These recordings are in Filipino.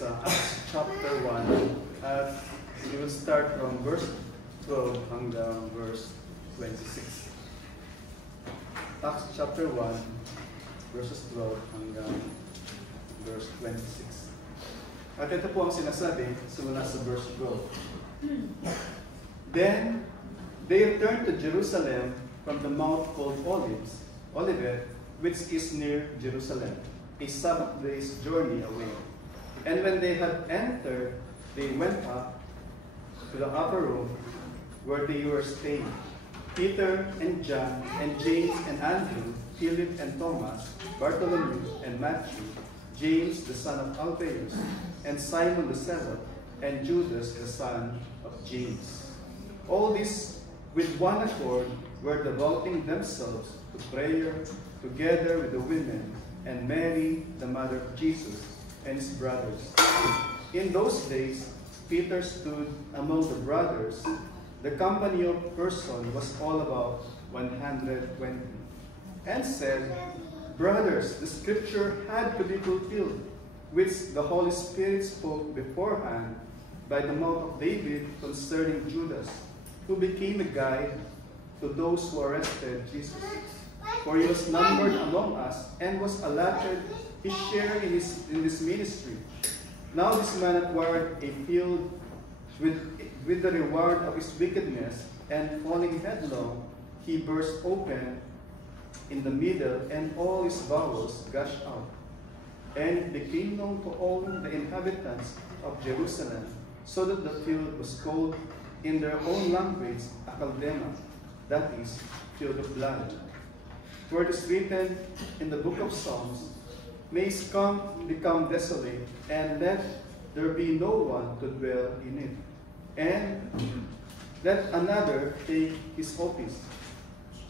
sa Acts chapter 1 at we will start from verse 12 hanggang verse 26. Acts chapter 1 verses 12 hanggang verse 26. At ito po ang sinasabi simula sa verse 12. Then they returned to Jerusalem from the mount called Olivet, which is near Jerusalem, a Sabbath day's journey away. And when they had entered, they went up to the upper room where they were staying. Peter and John and James and Andrew, Philip and Thomas, Bartholomew and Matthew, James the son of Alphaeus, and Simon the Zealot, and Judas the son of James. All these with one accord were devoting themselves to prayer together with the women and Mary, the mother of Jesus, and his brothers. In those days, Peter stood among the brothers. The company of persons was all about 120, and said, Brothers, the scripture had to be fulfilled, which the Holy Spirit spoke beforehand by the mouth of David concerning Judas, who became a guide to those who arrested Jesus. For he was numbered among us and was allotted his share in this ministry. Now this man acquired a field with the reward of his wickedness, and falling headlong, he burst open in the middle, and all his bowels gushed out. And it became known to all the inhabitants of Jerusalem, so that the field was called in their own language Akeldama, that is, field of blood. For it is written in the book of Psalms, May his camp become desolate, and let there be no one to dwell in it. And let another take his office.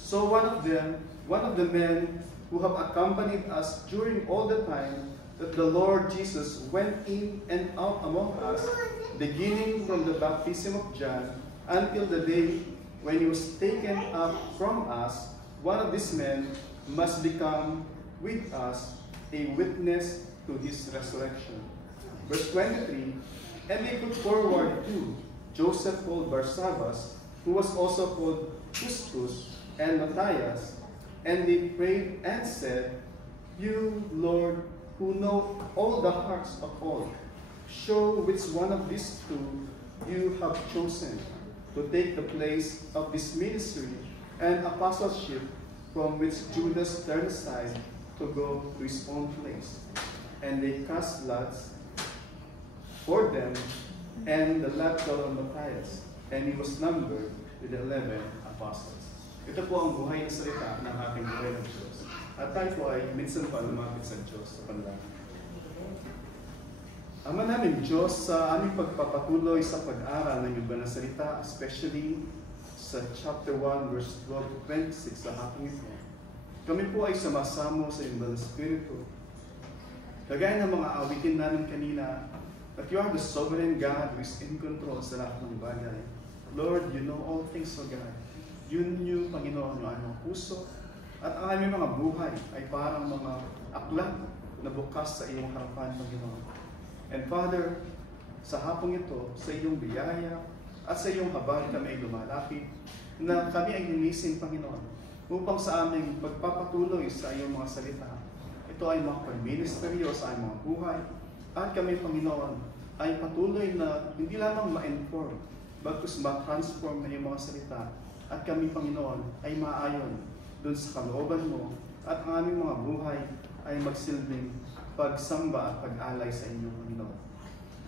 So one of the men who have accompanied us during all the time that the Lord Jesus went in and out among us, beginning from the baptism of John until the day when he was taken up from us, one of these men must become with us a witness to his resurrection. Verse 23, and they put forward two, Joseph called Barsabbas, who was also called Justus, and Matthias, and they prayed and said, You, Lord, who know all the hearts of all, show which one of these two you have chosen to take the place of this ministry and apostleship from which Judas turned aside to go to his own place. And they cast lots for them, and the lot fell on Matthias, and he was numbered with the 11 apostles. Ito po ang buhay na salita ng ating buhay ng Diyos. At tayo po ay minsan pa lumapit sa Diyos sa panalangin. Ama namin Diyos, sa aming pagpapatuloy sa pag-aral ng iyong banal na salita, especially sa chapter 1, verse 12 to 26 sa hapong ito, kami po ay sumasamo sa iyong banal na Espiritu. Kagaya ng mga awitin namin kanina, that you are the sovereign God who is in control sa lahat ng bagay. Lord, you know all things, O God. Yun yung Panginoon, yung aming puso, at ang aming mga buhay ay parang mga aklat na bukas sa iyong harapan, Panginoon. And Father, sa hapong ito, sa iyong biyaya at sa iyong habag kami ay lumalapit, na kami ay nilising, Panginoon, upang sa aming pagpapatuloy sa iyong mga salita. Ito ay makapag-ministeryo sa aming mga buhay, at kami, Panginoon, ay patuloy na hindi lamang ma-inform, bagkus ma-transform na iyong mga salita, at kami, Panginoon, ay maayon dun sa kalooban mo, at ang aming mga buhay ay magsilbing pagsamba at pag-alay sa inyo, Panginoon.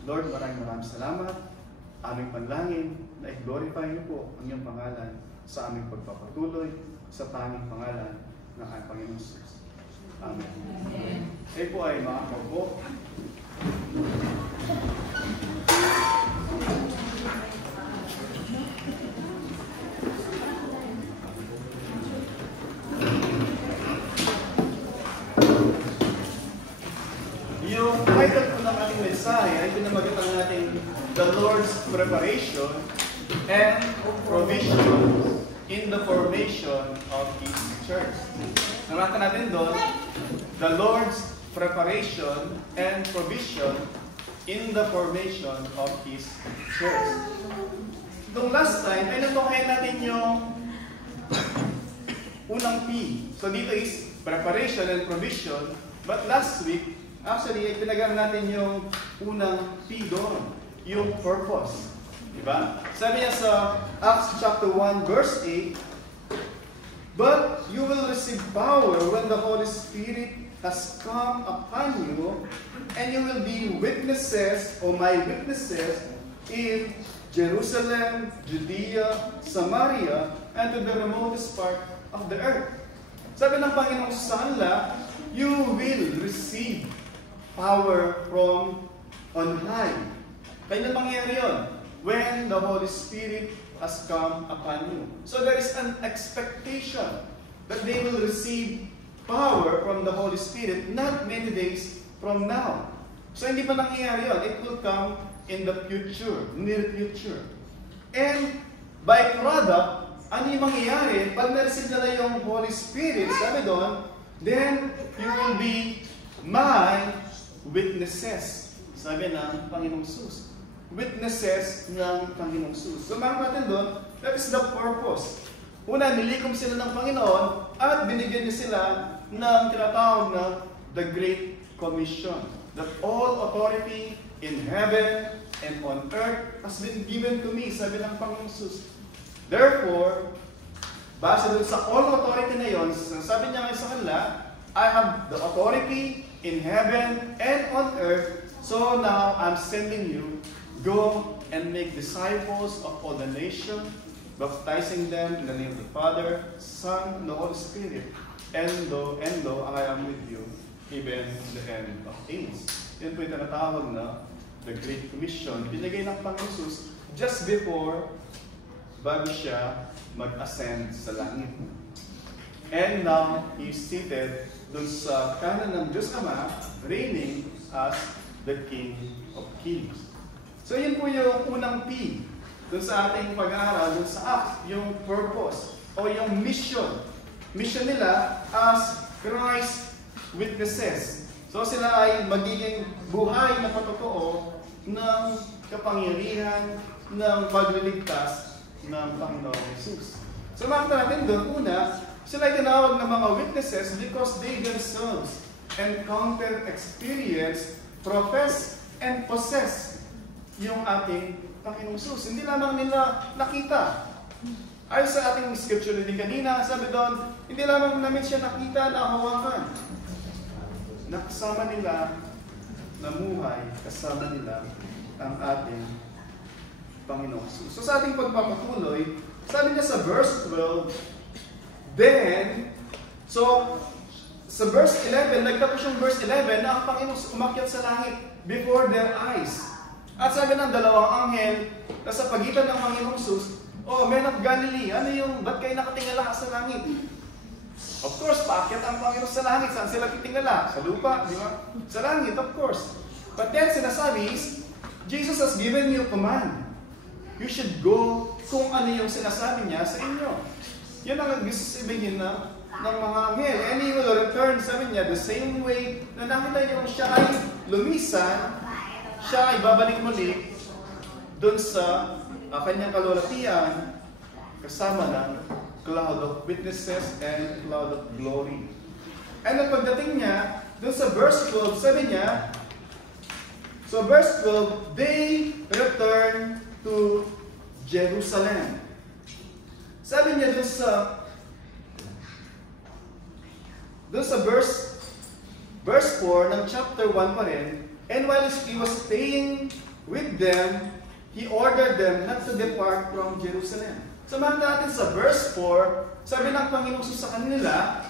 Lord, maraming salamat. Aming panlangin na i-glorify niyo po ang iyong pangalan sa aming pagpapatuloy sa tanging pangalan ng ating Panginoon Jesus. Amen. Kayo po ay makakaupo. Yung title po ng ating mensahe ay pinamagatang natin The Lord's Preparation and Provision in the Formation of His Church. Namata natin doon, The Lord's Preparation and Provision in the formation of His church. Nung last time, ay natunghayan natin yung unang P. So dito is preparation and provision. But last week, actually, ay pinagawa natin yung unang P doon, yung purpose. Diba? Sabi niya sa Acts chapter 1, verse 8, "But you will receive power when the Holy Spirit has come upon you, and you will be witnesses, or my witnesses, in Jerusalem, Judea, Samaria, and to the remotest part of the earth." Sabi ng Panginoon sa kanila, you will receive power from on high. Kailan mangyayari yun? When the Holy Spirit has come upon you. So there is an expectation that they will receive power from the Holy Spirit not many days from now. So hindi pa nangyayari yun. It will come in the future, near future. And by product, ano yung mangyayari? Pag na-receive nila yung Holy Spirit, sabi doon, then you will be my witnesses. Sabi ng Panginoong Sus. Witnesses ng Panginoong Sus. So meron natin doon, that is the purpose. Una, nilikom sila ng Panginoon at binigyan niya sila ng tinatawag na the Great Commission. That all authority in heaven and on earth has been given to me, sabi ng Panginoong Sus. Therefore, base doon sa all authority na yon, sabi niya ngayon sa kanila, I have the authority in heaven and on earth, so now I'm sending you, go and make disciples of all the nations, baptizing them in the name of the Father, Son, and the Holy Spirit, and lo, I am with you, even the end of age. Yan po yung tinatawag na the Great Commission, binigay ng Panginoon Jesus just before bago siya mag-ascend sa langit. And now, He's seated dun sa kanan ng Diyos Ama, reigning as the King of Kings. So yun po yung unang P dun sa ating pag-aaral, dun sa Acts, yung purpose o yung mission. Mission nila as Christ witnesses. So sila ay magiging buhay na patotoo ng kapangyarihan ng pagliligtas ng Panginoong Jesus. So makita natin doon, una, sila ay tinawag ng mga witnesses because they themselves encounter, experience, profess, and possess yung ating Panginoong Jesus. Hindi lamang nila nakita. Ayon sa ating scripture din kanina, sabi doon, hindi lamang namin siya nakita na hawakan. Nakasama nila, namuhay, kasama nila ang ating Panginoong Jesus. So sa ating pagpapatuloy, sabi niya sa verse 12, then, so sa verse 11, nagtapos yung verse 11 na ang Panginoon umakyat sa langit before their eyes. At sabi ng dalawang anghel na sa pagitan ng Panginoong Jesus, oh, men of Galilee, ano yung, ba't kayo nakatingala sa langit? Of course, paakyat ang Panginoon sa langit. Saan sila titingala? Sa lupa, di ba? Sa langit, of course. But then, sinasabi is, Jesus has given you a command. You should go kung ano yung sinasabi niya sa inyo. Yan ang gusto sabihin ng mga anghel. And He will return, sabi niya, the same way na nakita niyo siya ay lumisan, siya ay babalik muli doon sa kanyang kalulatian kasama ng cloud of witnesses and cloud of glory. And at pagdating niya, doon sa verse 12, sabi niya, so verse 12, they return to Jerusalem. Sabi niya doon sa verse 4 ng chapter 1 pa rin, and while He was staying with them, He ordered them not to depart from Jerusalem. So makita natin sa verse 4, sabi ng Panginoong Jesus sa kanila,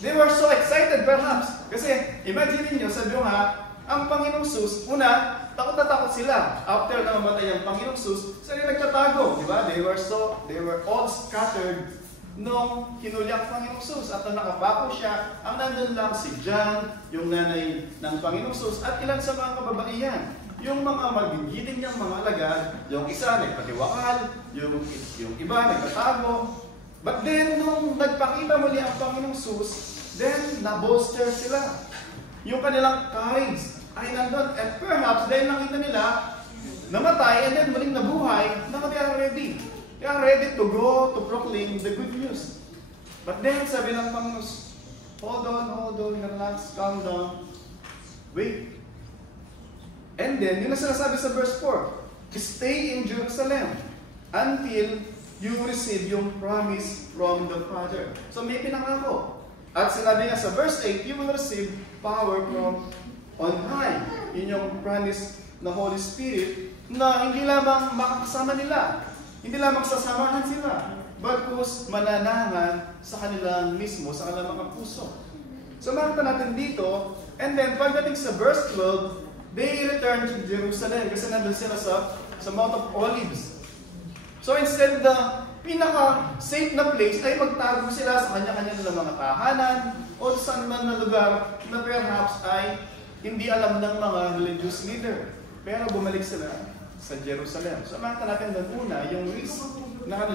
they were so excited perhaps. Kasi imagine niyo, sabi mo nga, ang Panginoong Jesus, una, takot na takot sila. After na mamatay ang Panginoong Jesus, sila nagtatago. Diba? They were all scattered nung hinuli ang Panginoong Jesus. At nung nakapako siya, ang nandun lang si John, yung nanay ng Panginoong Jesus, at ilan sa mga kababaihan. Yung mga magigiting niyang mga alagad, yung isa nagpatiwakal, yung iba nagtatago. But then, nung nagpakita muli ang Panginoong Jesus, then nabolster sila. Yung kanilang courage, ay nandun. And perhaps, dahil nakita nila, namatay, and then muling nabuhay, they are ready. They are ready to go to proclaim the good news. But then, sabi ng Panginoon, hold on, relax, calm down, wait. And then, yun na sinasabi sa verse 4, stay in Jerusalem until you receive yung promise from the Father. So may pinangako. At sinabi nga sa verse 8, you will receive power from on high. Yun yung promise na Holy Spirit na hindi lamang makakasama nila, hindi lamang sasamahan sila, but mananahan sa kanilang mismo, sa kanilang mga puso. So makita natin dito, and then pagdating sa verse 12, they return to Jerusalem kasi nandun sila sa Mount of Olives. So instead na pinaka-safe na place ay magtago sila sa kanya-kanya ng mga tahanan o saan man na lugar na perhaps ay hindi alam ng mga religious leader. Pero bumalik sila sa Jerusalem. So makita natin doon una yung risk na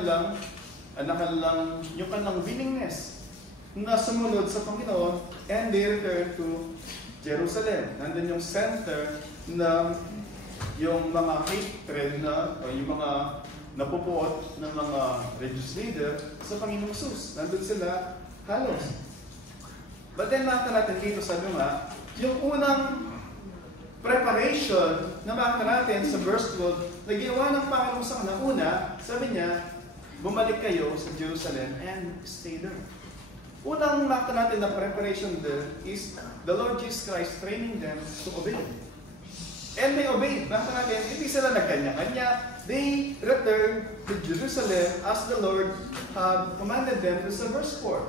yung kanilang willingness na sumunod sa Panginoon, and they return to Jerusalem. Nandun yung center ng yung mga hatred na, o yung mga napupuot ng mga religious leader sa Panginoong Jesus. Nandun sila halos. But then makita natin dito, sabi nga, yung unang preparation na makita natin sa verse 12 na ginawa ng Panginoon sa una, sabi niya, bumalik kayo sa Jerusalem and stay there. Unang makita natin na preparation there is the Lord Jesus Christ training them to obey. And they obeyed. Makita natin, hindi sila nagkanya-kanya. They returned to Jerusalem as the Lord had commanded them to sa verse 4.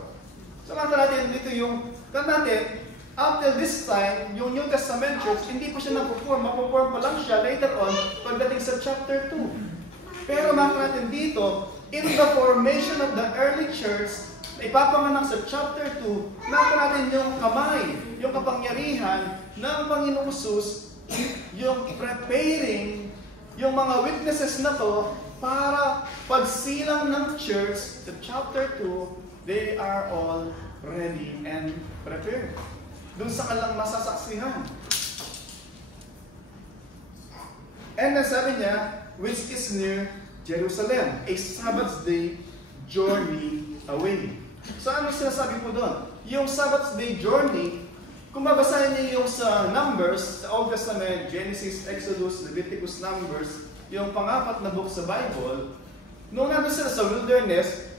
So makita natin dito yung, until this time, yung New Testament church, hindi pa siya nag-perform. Mag-perform pa lang siya later on pagdating sa chapter 2. Pero makita natin dito, in the formation of the early church, ipapanganak sa chapter 2, nakita natin yung kamay, yung kapangyarihan ng Panginoong Jesus, yung preparing yung mga witnesses na to para pagsilang ng church sa chapter 2, they are all ready and prepared. Doon sa kanilang masasaksihan. And then sabi niya, which is near Jerusalem, a Sabbath day journey away. So ano sinasabi po doon? Yung Sabbath day journey, kung babasahin niyo yung sa Numbers, sa Old Testament, Genesis, Exodus, Leviticus, Numbers, yung pang-apat na book sa Bible, nung nandun sila sa wilderness,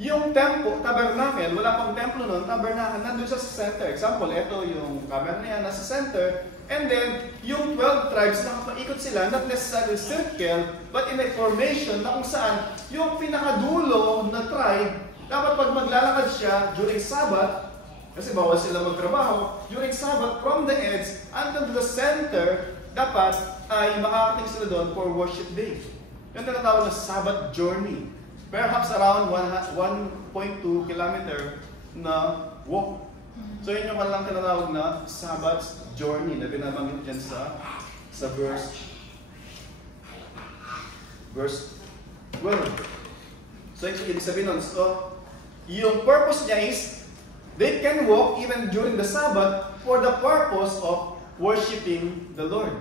yung temple, tabernacle, wala pang templo noon, tabernacle, nandun siya sa center. Example, ito yung tabernacle nasa center, and then, yung 12 tribes, nakapaikot sila, not necessarily circle, but in a formation na kung saan, yung pinakadulo na tribe, dapat pag maglalakad siya during Sabbath, kasi bawal sila magtrabaho, during Sabbath, from the edge until the center, dapat ay makakating sila doon for worship day. Yung tinatawag na Sabbath journey. Perhaps around 1.2 kilometer na walk. So yun yung kanilang tinatawag na Sabbath journey na binabanggit dyan sa verse 12. So yung ibig sabihin nun, so yung purpose niya is they can walk even during the Sabbath for the purpose of worshiping the Lord.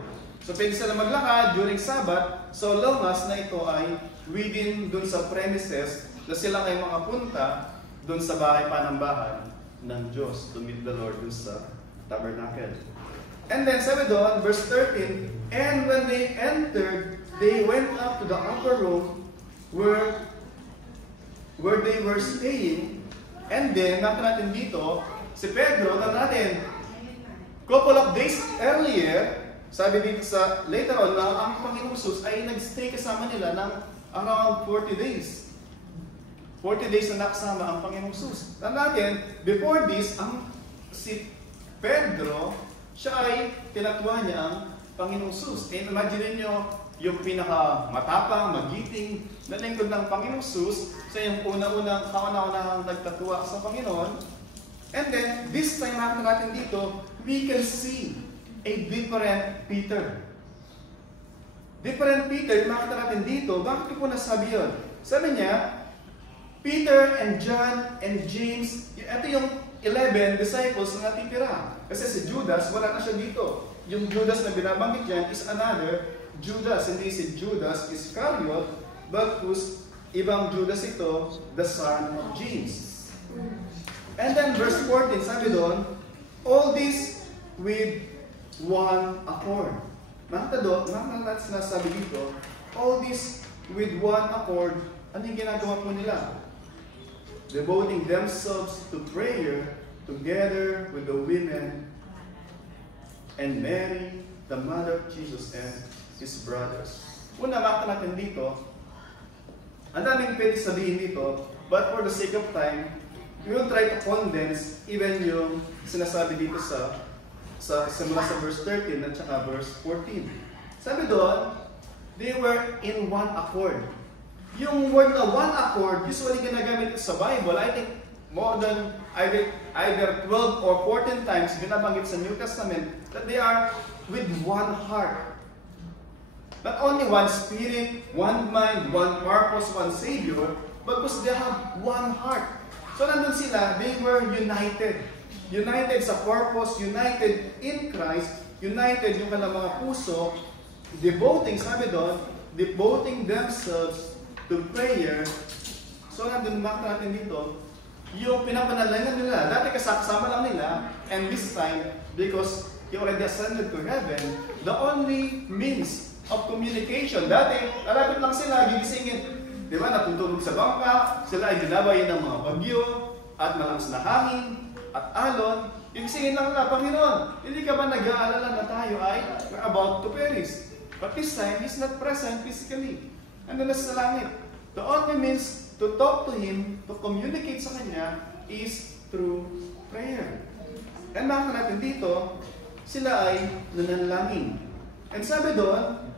So pwede sila maglakad during Sabbath so long as na ito ay within dun sa premises na sila ay makapunta dun sa bahay-panambahan ng Diyos to meet the Lord dun sa tabernacle. And then sabi doon, verse 13, and when they entered, they went up to the upper room where they were staying. And then, nakita natin dito, si Pedro, natin, couple of days earlier, sabi dito sa, later on, na ang Panginoong Jesus ay nag-stay kasama nila ng around 40 days. 40 days na nakasama ang Panginoong Jesus. Natin, before this, si Pedro, siya ay tinatwa niya ang Panginoong Jesus. And imagine niyo yung pinaka-matapang, magiting, na lingkod ng Panginoong Jesus, sa yung una-unang kauna-unahang nagtatwa sa Panginoon. And then, this time natin dito, we can see a different Peter. Different Peter, makita natin dito, bakit ko nasabi yun? Sabi niya, Peter and John and James, ito yung 11 disciples na natitira. Kasi si Judas, wala na siya dito. Yung Judas na binabanggit yan is another Judas. Hindi si Judas Iscariot, but whose ibang Judas ito, the son of James. And then verse 14, sabi doon, all this with one accord. Nakita natin sinasabi dito, all this with one accord, ano yung ginagawa po nila? Devoting themselves to prayer together with the women and Mary, the mother of Jesus, and his brothers. Una, makita natin dito, ang daming pwede sabihin dito, but for the sake of time, we will try to condense even yung sinasabi dito mula sa verse 13 at saka verse 14. Sabi doon, they were in one accord. Yung word na one accord, usually ginagamit sa Bible, I think more than either 12 or 14 times binabanggit sa New Testament that they are with one heart. Not only one spirit, one mind, one purpose, one Savior, but because they have one heart. So nandun sila, they were united. United sa purpose, united in Christ, united yung kanilang mga puso, devoting, sabi doon, devoting themselves to prayer. So nandun makita natin dito, yung pinapanalangin nila, dati kasama lang nila, and this time, because he already ascended to heaven, the only means of communication, dati, alapit lang sila, gigisingin, di ba, natutulog sa bangka, sila ay dinabayin ng mga bagyo, at malakas na hangin, at alon, gigisingin lang nila, Panginoon, hindi ka ba nag-aalala na tayo ay about to perish? But this time, He's not present physically. Ano na sa langit? The only means to talk to Him, to communicate sa Kanya, is through prayer. And makita natin dito, sila ay nananalangin. And sabi doon,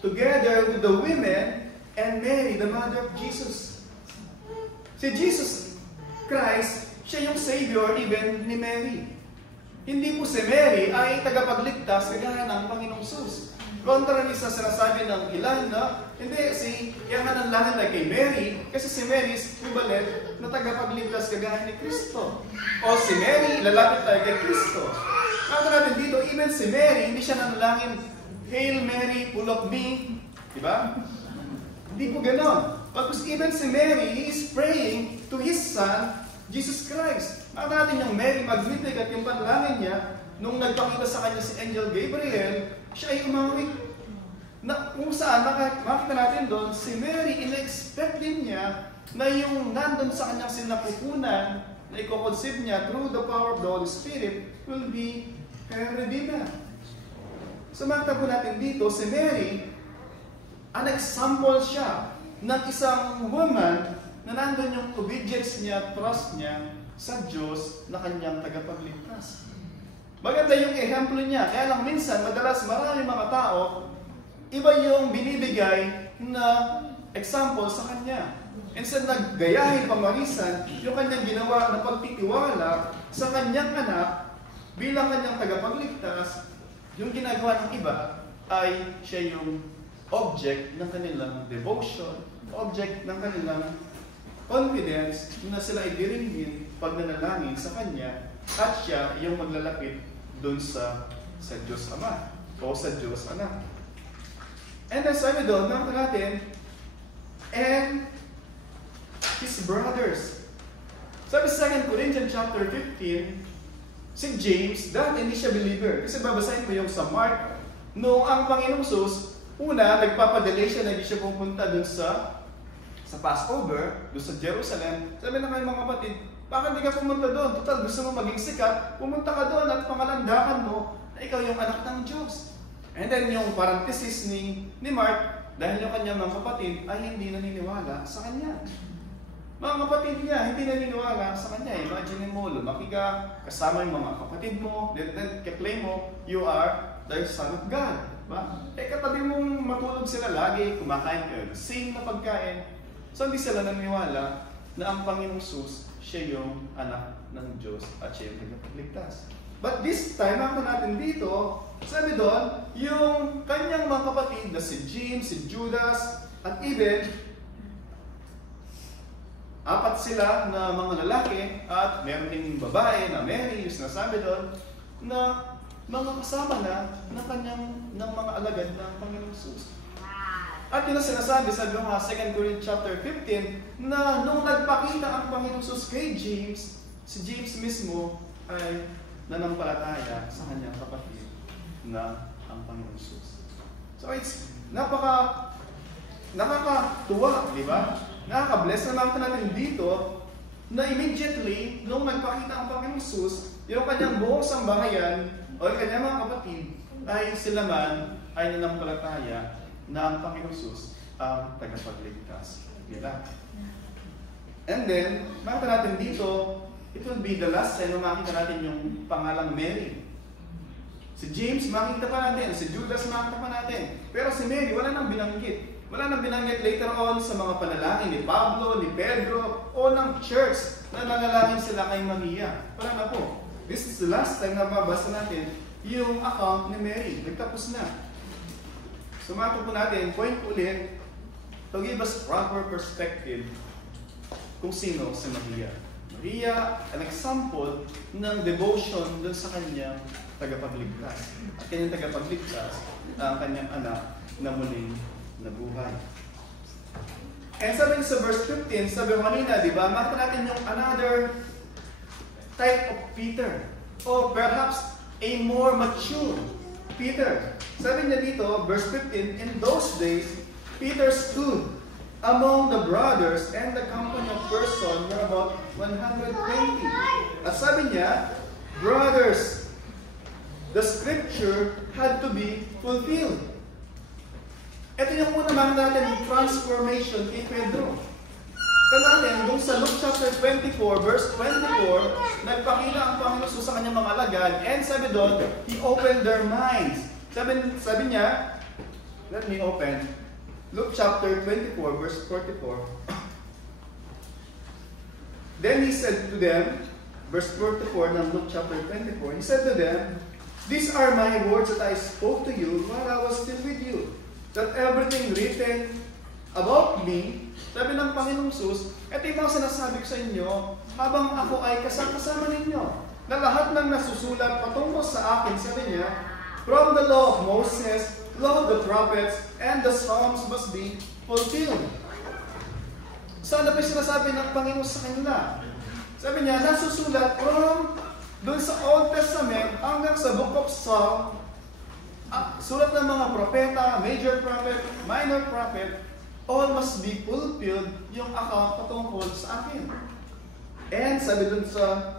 together with the women and Mary, the mother of Jesus. Si Jesus Christ, siya yung Savior even ni Mary. Hindi po si Mary ay tagapagligtas kagaya ng Panginoong Sus. Contrary sa sinasabi ng ilan na, hindi, kaya nga nanalangin na kay Mary, kasi si Mary is equivalent na tagapagligtas kagaya ni Kristo. O si Mary, lalapit tayo kay Kristo. Kaya natin dito, even si Mary, hindi siya nanalangin, Hail Mary, full of me. Diba? Hindi po ganon. Because even si Mary, he is praying to his Son, Jesus Christ. Makita natin yung Mary Magnificat at yung panalangin niya, nung nagpakita sa kanya si Angel Gabriel, siya ay umawit. Na, kung saan, makita natin doon, si Mary, in-expect din niya na yung nandun sa kanyang sinapupunan, na i-conceive niya through the power of the Holy Spirit, will be her Redeemer. So makita po natin dito, si Mary, an example siya ng isang woman na nandun yung obedience niya, trust niya sa Diyos na kanyang tagapagligtas. Maganda yung ehemplo niya. Kaya lang minsan, madalas marami mga tao, iba yung binibigay na example sa kanya. Instead naggayahin pamarisan yung kanyang ginawa na pagtitiwala sa kanyang anak bilang kanyang tagapagligtas, yung ginagawa ng iba ay siya yung object ng kanilang devotion, object ng kanilang confidence na sila ay diringgin pag nanalangin sa Kanya at siya yung maglalapit dun sa Diyos Ama o sa Diyos Anak. And then sabi doon, nakita natin, and his brothers. Sabi sa 2 Corinthians chapter 15, si James, dahil hindi siya believer. Kasi babasahin ko yung sa Mark, noong ang Panginoong Sus, una, nagpapadelay siya na hindi siya pupunta dun sa Passover, doon sa Jerusalem. Sabi na kayo mga kapatid, bakit hindi ka pumunta doon? Total, gusto mo maging sikat, pumunta ka doon at pangalandakan mo na ikaw yung anak ng Diyos. And then yung parenthesis ni Mark, dahil yung kanyang mga kapatid ay hindi naniniwala sa kanya. Mga kapatid niya, hindi naniniwala sa kanya. Imagine mo, lumaki ka, kasama yung mga kapatid mo, then kaklaim mo, you are the Son of God. Ba? Katabi mong matulog sila lagi, kumakain kayo, same na pagkain. So hindi sila naniniwala na ang Panginoong Sus, siya yung anak ng Diyos at siya yung tagapagligtas. But this time, ako natin dito, sabi doon, yung kanyang mga kapatid na si James, si Judas, at even 4 sila na mga lalaki at meron ding babae na Mary, yung sinasabi doon, na mga kasama ng mga alagad ng Panginoong Jesus. At yun ang sinasabi sa 2 Corinthians chapter 15 na nung nagpakita ang Panginoong Jesus kay James, si James mismo ay nanampalataya sa kanyang kapatid na ang Panginoong Jesus. So it's nakakatuwa, di ba? Nakaka-bless na nakita natin dito na immediately nung nagpakita ang Panginoong Jesus, yung kanyang buong sambahayan o yung kanyang mga kapatid ay sila man ay nanampalataya na ang Panginoong Jesus ang tagapagligtas nila. And then, makita natin dito, it will be the last time na makita natin yung pangalang Mary. Si James, makita pa natin. Si Judas, makita pa natin. Pero si Mary, wala nang binanggit. Wala nang binanggit later on sa mga panalangin ni Pablo, ni Pedro, o ng church na nanalangin sila kay Maria. Wala na po. This is the last time na mabasa natin yung account ni Mary. Nagtapos na. Sumato po natin, point ulit, to give us proper perspective kung sino si Maria. Maria, an example ng devotion dun sa kanyang tagapagligtas. At kanyang tagapagligtas, ang kanyang anak na muling nabuhay. And sabi sa verse 15, sabi kanina, di ba, makita natin yung another type of Peter. Or perhaps a more mature Peter. Sabi niya dito, verse 15, in those days, Peter stood among the brothers and the company of persons were about 120. At sabi niya, brothers, the scripture had to be fulfilled. Ito yung muna makita natin yung transformation kay Pedro. Kaya natin, kung sa Luke chapter 24, verse 24, nagpakita ang Panginoon Jesus sa kanyang mga alagad, and sabi doon, He opened their minds. Sabi niya, let me open, Luke chapter 24, verse 44. Then He said to them, verse 44 ng Luke chapter 24, He said to them, these are my words that I spoke to you while I was still with you, that everything written about me, sabi ng Panginoong Jesus, ito yung mga sinasabi ko sa inyo habang ako ay kasama ninyo, na lahat ng nasusulat patungkol sa akin, sabi niya, from the law of Moses, law of the prophets, and the Psalms must be fulfilled. Saan na ba sinasabi ng Panginoon sa kanila? Sabi niya, nasusulat from doon sa Old Testament hanggang sa Book of Psalm, sulat ng mga propeta, major prophet, minor prophet, all must be fulfilled yung account patungkol sa akin. And sabi dun sa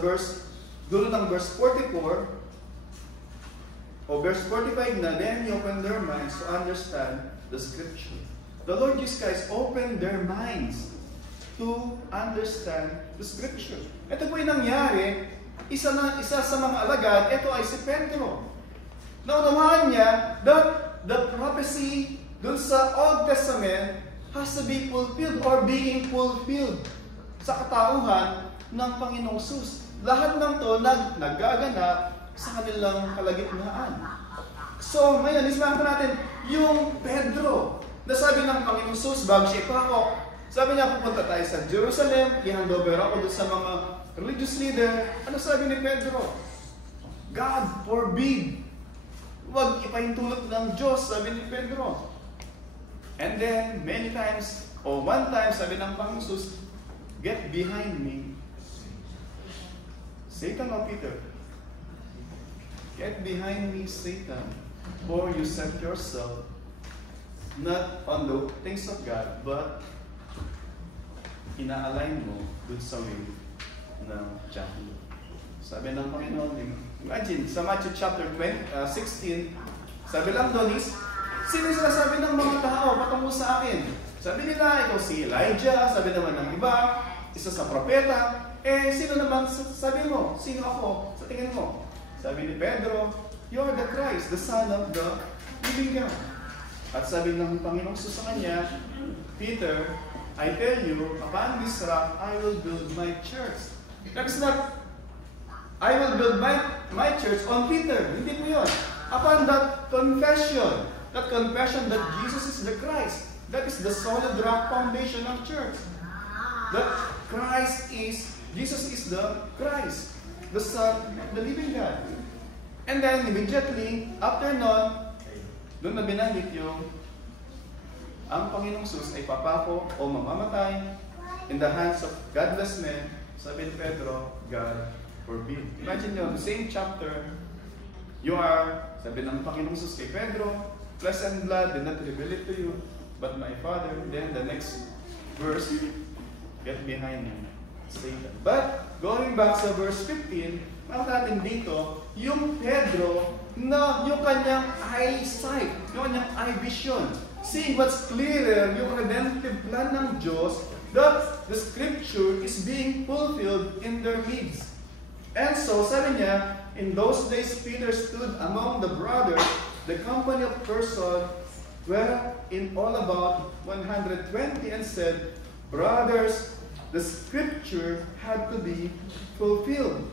verse, dulo ng verse 44, o verse 45 na, then you open their minds to understand the scripture. The Lord Jesus Christ opened their minds to understand the scripture. Ito po yung nangyari, isa sa mga alagad, ito ay si Pedro. Naunawahan niya that the prophecy dun sa Old Testament has to be fulfilled or being fulfilled sa katauhan ng Panginoong Jesus. Lahat ng to nagaganap sa kanilang kalagitnaan. So, ngayon, ismahan natin yung Pedro. Nasabi ng Panginoong Jesus, bago siya ipako, sabi niya, pupunta tayo sa Jerusalem, i-handover ako doon sa mga religious leader. Ano sabi ni Pedro? God forbid. Huwag ipahintulot ng Diyos, sabi ni Pedro. And then, many times, o one time, sabi ng Panginoong Jesus, get behind me. Satan o Peter? Get behind me, Satan, for you set yourself not on the things of God, but ina-align mo dun sa way ng Diablo. Sabi ng Panginoon, imagine, sa Matthew chapter 16, sabi lang doon is, sino sinasabi ng mga tao patungkol sa akin? Sabi nila, ikaw si Elijah, sabi naman ng iba, isa sa propeta, sino naman sabi mo? Sino ako? Sa tingin mo? Sabi ni Pedro, you are the Christ, the Son of the living God. At sabi ng Panginoong Jesus sa kanya, Peter, I tell you, upon this rock, I will build my church. That is not, I will build my church on Peter. Hindi po yun. Upon that confession that Jesus is the Christ, that is the solid rock foundation of church. that Jesus is the Christ, the Son of the living God. And then immediately, after nun, doon na binanggit yung ang Panginoong Jesus ay papako o mamamatay in the hands of godless men. Sabi ni Pedro, God forbid. Imagine nyo, the same chapter, sabi ng Panginoong Jesus kay Pedro, flesh and blood did not reveal it to you, but my Father. Then the next verse, get behind me, Satan. But, going back sa verse 15, makita natin dito, yung Pedro, na yung kanyang eyesight, yung kanyang eye vision, seeing what's clearer, yung redemptive plan ng Diyos, that the scripture is being fulfilled in their midst. And so, sabi niya, in those days Peter stood among the brothers, the company of persons were in all about 120, and said, Brothers, the scripture had to be fulfilled,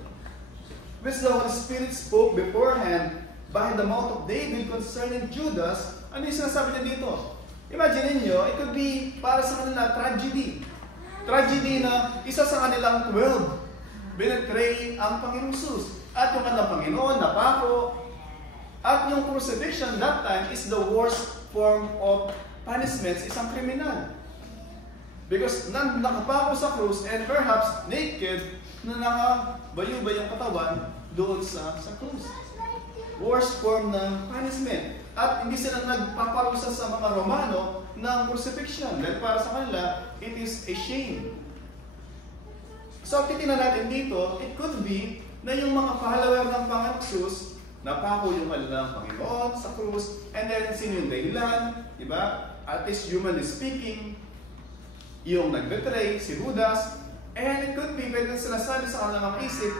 which the Holy Spirit spoke beforehand by the mouth of David concerning Judas. Ano yung sinasabi niya dito? Imagine niyo, it could be para sa kanila tragedy. Tragedy na isa sa kanilang 12 binetray ang Panginoong Jesus. At yung kanilang Panginoon, napako. At yung crucifixion that time is the worst form of punishment sa isang kriminal. Because nakapako sa krus and perhaps naked na nakabayubay ang katawan doon sa krus. Worst form ng punishment. At hindi sila nagpaparusa sa mga Romano ng crucifixion. Dahil para sa kanila, it is a shame. So, titignan natin dito, it could be na yung mga follower ng Panginoong Jesus, napako yung kanilang Panginoon sa krus, and then sino yung dahilan, di ba? At least humanly speaking, yung nag-betray, si Judas, and it could be, pwede sila sabi sa kanilang isip,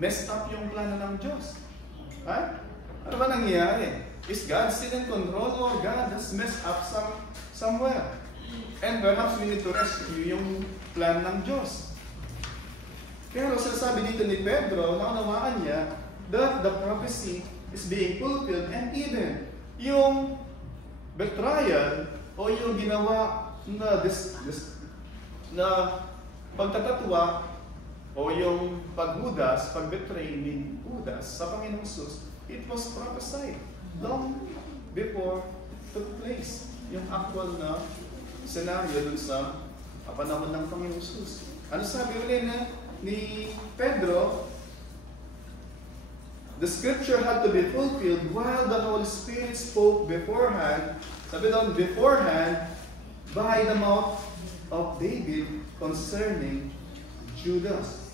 messed up yung plano ng Diyos. Right? Ano ba nangyayari? Is God still in control or God has messed up somewhere? And perhaps we need to rescue yung plan ng Diyos. Pero sinasabi dito ni Pedro, naunawaan niya that the prophecy is being fulfilled, and even yung betrayal o yung ginawa na na pagtatatwa o yung pagbetray ni Judas sa Panginoong Jesus, it was prophesied long before took place. Yung actual na scenario dun sa panahon ng Panginoong Jesus. Ano sabi ulit ni Pedro? The scripture had to be fulfilled while the Holy Spirit spoke beforehand. Sabi doon, beforehand, by the mouth of David concerning Judas,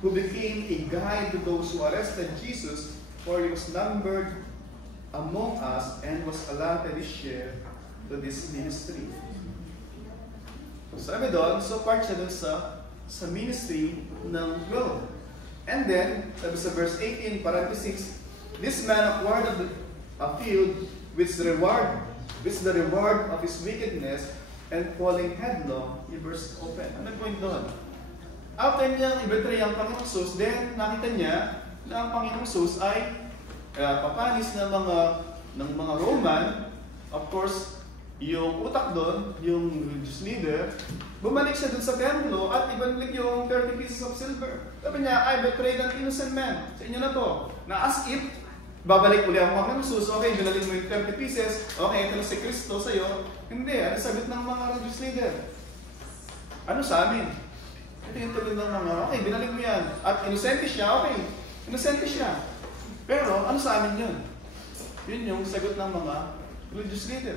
who became a guide to those who arrested Jesus, for he was numbered among us and was allotted his share to this ministry. Sabi doon, so part siya doon sa ministry ng God. And then, sabi sa verse 18, parenthesis, this man acquired a field which the reward of his wickedness and falling headlong. Yung verse open. Ano point doon? After niyang i-betray ang Panginoong Jesus, then nakita niya na ang Panginoong Jesus ay papanis ng mga Roman. Of course, yung utak doon, yung religious leader, bumalik siya dun sa templo at ibalik yung 30 pieces of silver. Sabi niya, I betrayed an innocent man. Sa inyo na to. Na as if, babalik uli ang Panginoong Jesus, okay, binalik mo yung 30 pieces, okay, ito na si Kristo sa'yo. Hindi, ano sagot ng mga religious leader? Ano sa amin? Ito yung tuloy ng mga, okay, binalik mo yan. At inosente siya, okay, inosente siya. Pero, ano sa amin yun? Yun yung sagot ng mga religious leader.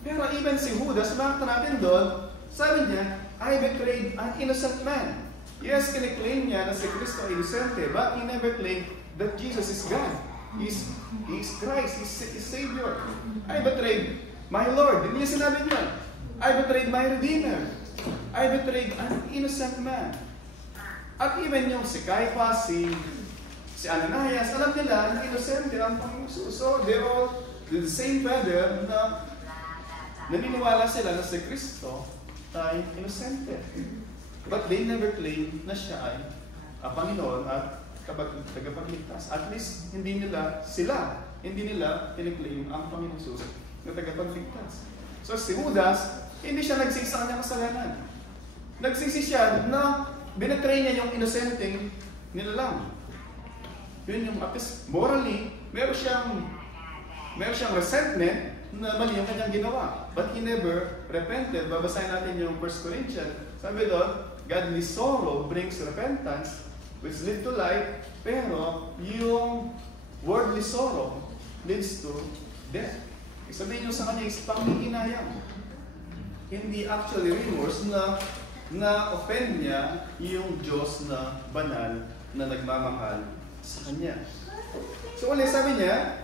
Pero even si Judas, makita natin doon, sabi niya, I betrayed an innocent man. Yes, kiniklaim niya na si Kristo ay inosente, but he never claimed that Jesus is God. He is Christ, He is Savior. I betrayed my Lord. Hindi niya sinabi niya. I betrayed my Redeemer. I betrayed an innocent man. At even yung si Caiaphas, si Ananias, alam nila na inosente ang Panginoon Jesus. So they're all the same feather na naniniwala sila na si Kristo ay inosente. But they never claimed na siya ay Panginoon at tagapagligtas. At least, hindi nila kiniklaim ang Panginoon Jesus na tagapagligtas. So si Judas, hindi siya nagsisi sa kanyang kasalanan. nagsisi siya na binatray niya yung inosenteng nilalang. Yun yung at least morally, meron siyang resentment na mali yung kanyang ginawa. But he never repented. Babasahin natin yung 1 Corinthians. Sabi doon, godly sorrow brings repentance, which lead to life, pero yung worldly sorrow leads to death. Sabihin nyo sa kanya is panghihinayang. Hindi actually remorse na offend niya yung Diyos na banal na nagmamahal sa kanya. So ulit sabi niya,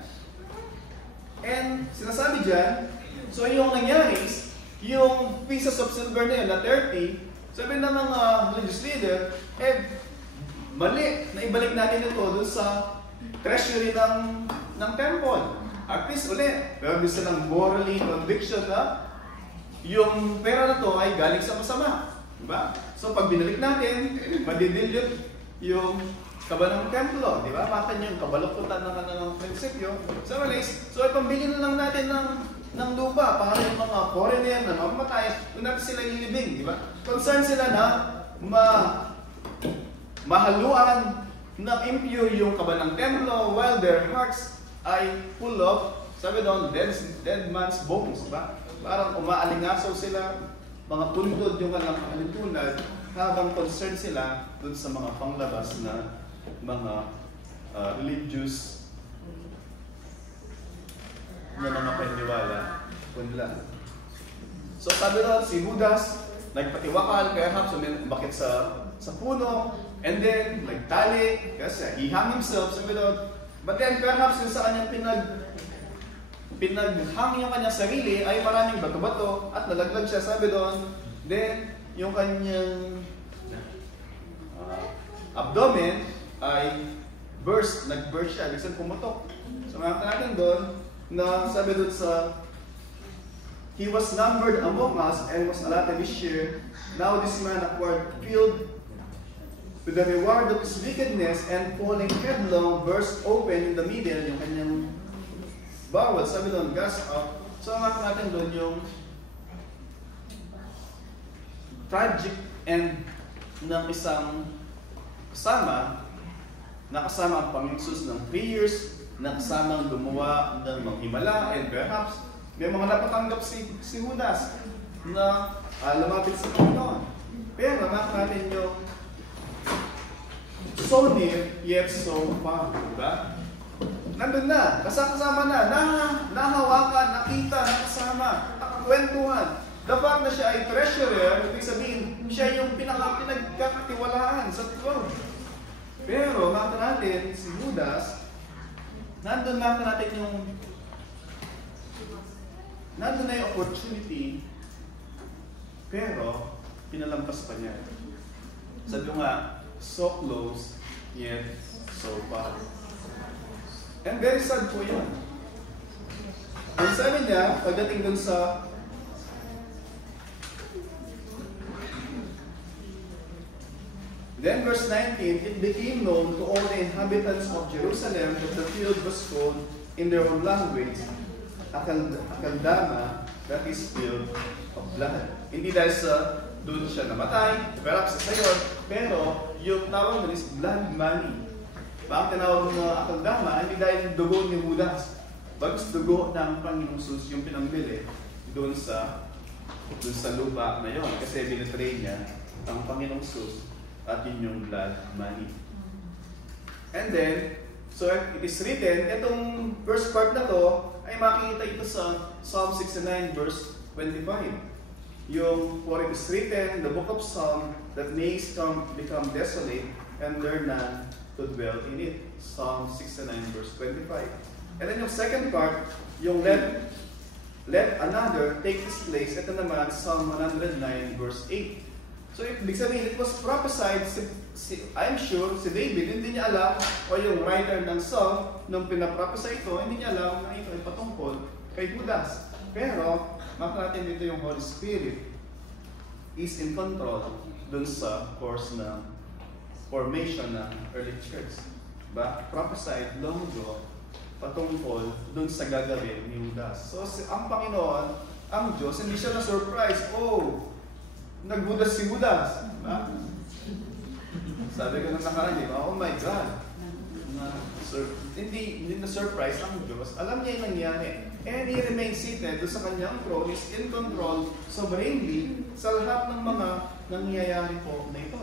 and sinasabi dyan, so yung nangyari is, yung pieces of silver na yun, na 30, sabi ng mga religious leader, mali, na ibalik natin ito doon sa treasury ng temple. At least ulit, pero bisa ng morally conviction na yung pera na to ay galing sa masama. Diba? So pag binalik natin, madidilute yung kaba ng templo. Diba? Matan yung kabalukutan ng prinsipyo. So ipambili na lang natin ng lupa para yung mga foreigner na mamamatay, kung natin sila ilibing. Diba? Concern sila na mahaluan na impure yung kaba ng templo while their hearts ay full of, sabi doon, dead man's bones. Diba? Parang umaalingasaw sila, mga tundod yung kanilang kahalintunan, habang concerned sila dun sa mga panglabas na mga religious na mga paniniwala kunla. So sabi doon, si Judas, nagpatiwakal, perhaps umakit sa puno, and then nagtali, kasi he hung himself, sabi doon, but then perhaps yung sa kanyang pinaghang yung kanyang sarili ay maraming bato-bato at nalaglag siya, sabi doon, then yung kanyang abdomen ay nag-burst siya, bigsan pumutok. So makita natin doon na sabi doon sa he was numbered among us and was allotted his share. Now this man acquired field with the reward of his wickedness, and falling headlong burst open in the middle yung kanyang bawal, sabi doon, gas out. So makita natin doon yung tragic end ng isang nakasama ang Panginoon Jesus ng 3 years, nakasamang gumawa ng manghimala, and perhaps may mga napatanggap si Judas na lumapit sa Panginoon. Pero makita natin yung so near yet so far, diba? Nandun na, kasama na, nahawakan, nakita, nakasama, nakakwentuhan. The fact na siya ay treasurer, ibig sabihin, siya yung pinagkakatiwalaan sa throne. Pero makita natin, si Judas, nandun na yung opportunity, pero pinalampas pa niya. Sabi nga, so close, yet so far. And very sad po yun. Ang sabi niya, pagdating dun sa then verse 19, it became known to all the inhabitants of Jerusalem that the field was called in their own language, Akaldama, that is field of blood. Hindi dahil sa doon siya namatay, perhaps sa sayon, pero yung tawag doon is blood money. Bakit tinawag ng Akaldama? Hindi dahil dugo ni Judas. Bagus dugo ng Panginoong Jesus yung pinambili doon sa lupa na yon. Kasi binitray niya ang Panginoong Jesus at yun yung blood money. And then, so it is written, itong first part na to ay makikita ito sa Psalm 69 verse 25. Yung, for it is written, the book of Psalm, that nations become desolate and there none to dwell in it. Psalm 69 verse 25. And then yung second part, yung let another take his place. Ito naman, Psalm 109 verse 8. So ibig sabihin, it was prophesied, I'm sure, si David, hindi niya alam, o yung writer ng Psalm, nung pinaprophesy ito, hindi niya alam na ito ay patungkol kay Judas. Pero, makita natin dito yung Holy Spirit is in control dun sa course ng formation ng early church. Ba? Prophesied long ago patungkol dun sa gagawin ni Judas. So, ang Panginoon, ang Diyos, hindi siya na-surprise. Oh, nagbudas si Judas. Diba? Sabi ko nung nakaraan, di ba? Oh my God. Hindi na-surprise ang Diyos. Alam niya yung nangyari. And He remains seated doon sa kanyang throne, is in control sovereignly sa lahat ng mga nangyayari po na ito.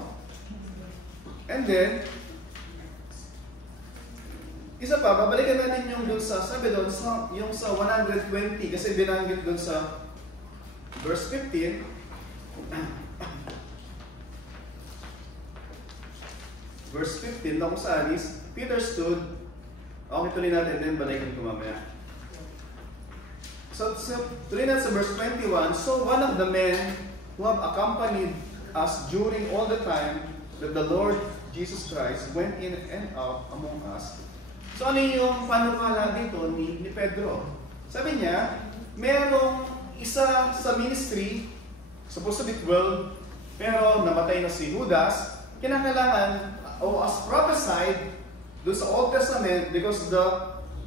And then, isa pa, babalikan natin yung doon sa, sabi doon, yung sa 120, kasi binanggit doon sa verse 15, verse 15, na kung saan is, Peter stood, okay, tuloy natin, then balikan ko mamaya. So tuloy natin sa verse 21, so one of the men who have accompanied us during all the time that the Lord Jesus Christ went in and out among us. So ano yung panukala dito ni Pedro? Sabi niya, merong isa sa ministry, supposed to be 12, pero namatay na si Judas, kinakailangan, o as prophesied, doon sa Old Testament, because the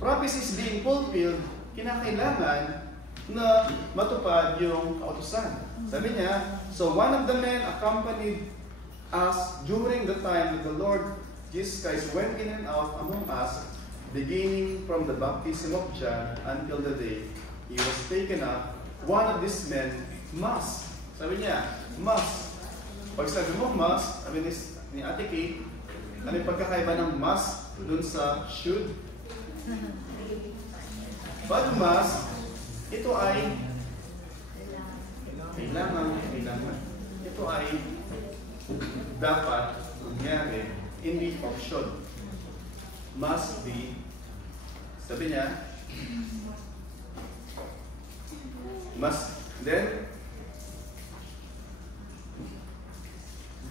prophecy is being fulfilled, kinakailangan na matupad yung kautusan. Sabi niya, so one of the men accompanied us during the time that the Lord Jesus Christ went in and out among us, beginning from the baptism of John until the day He was taken up. One of these men must. Sabi niya, must. Pag sabi mo must, sabi ni Ate Kate, ano yung pagkakaiba ng must dun sa should? Pag must, ito ay kailangan. Ito ay dapat nangyari, hindi option. Must be, sabi niya, must, then,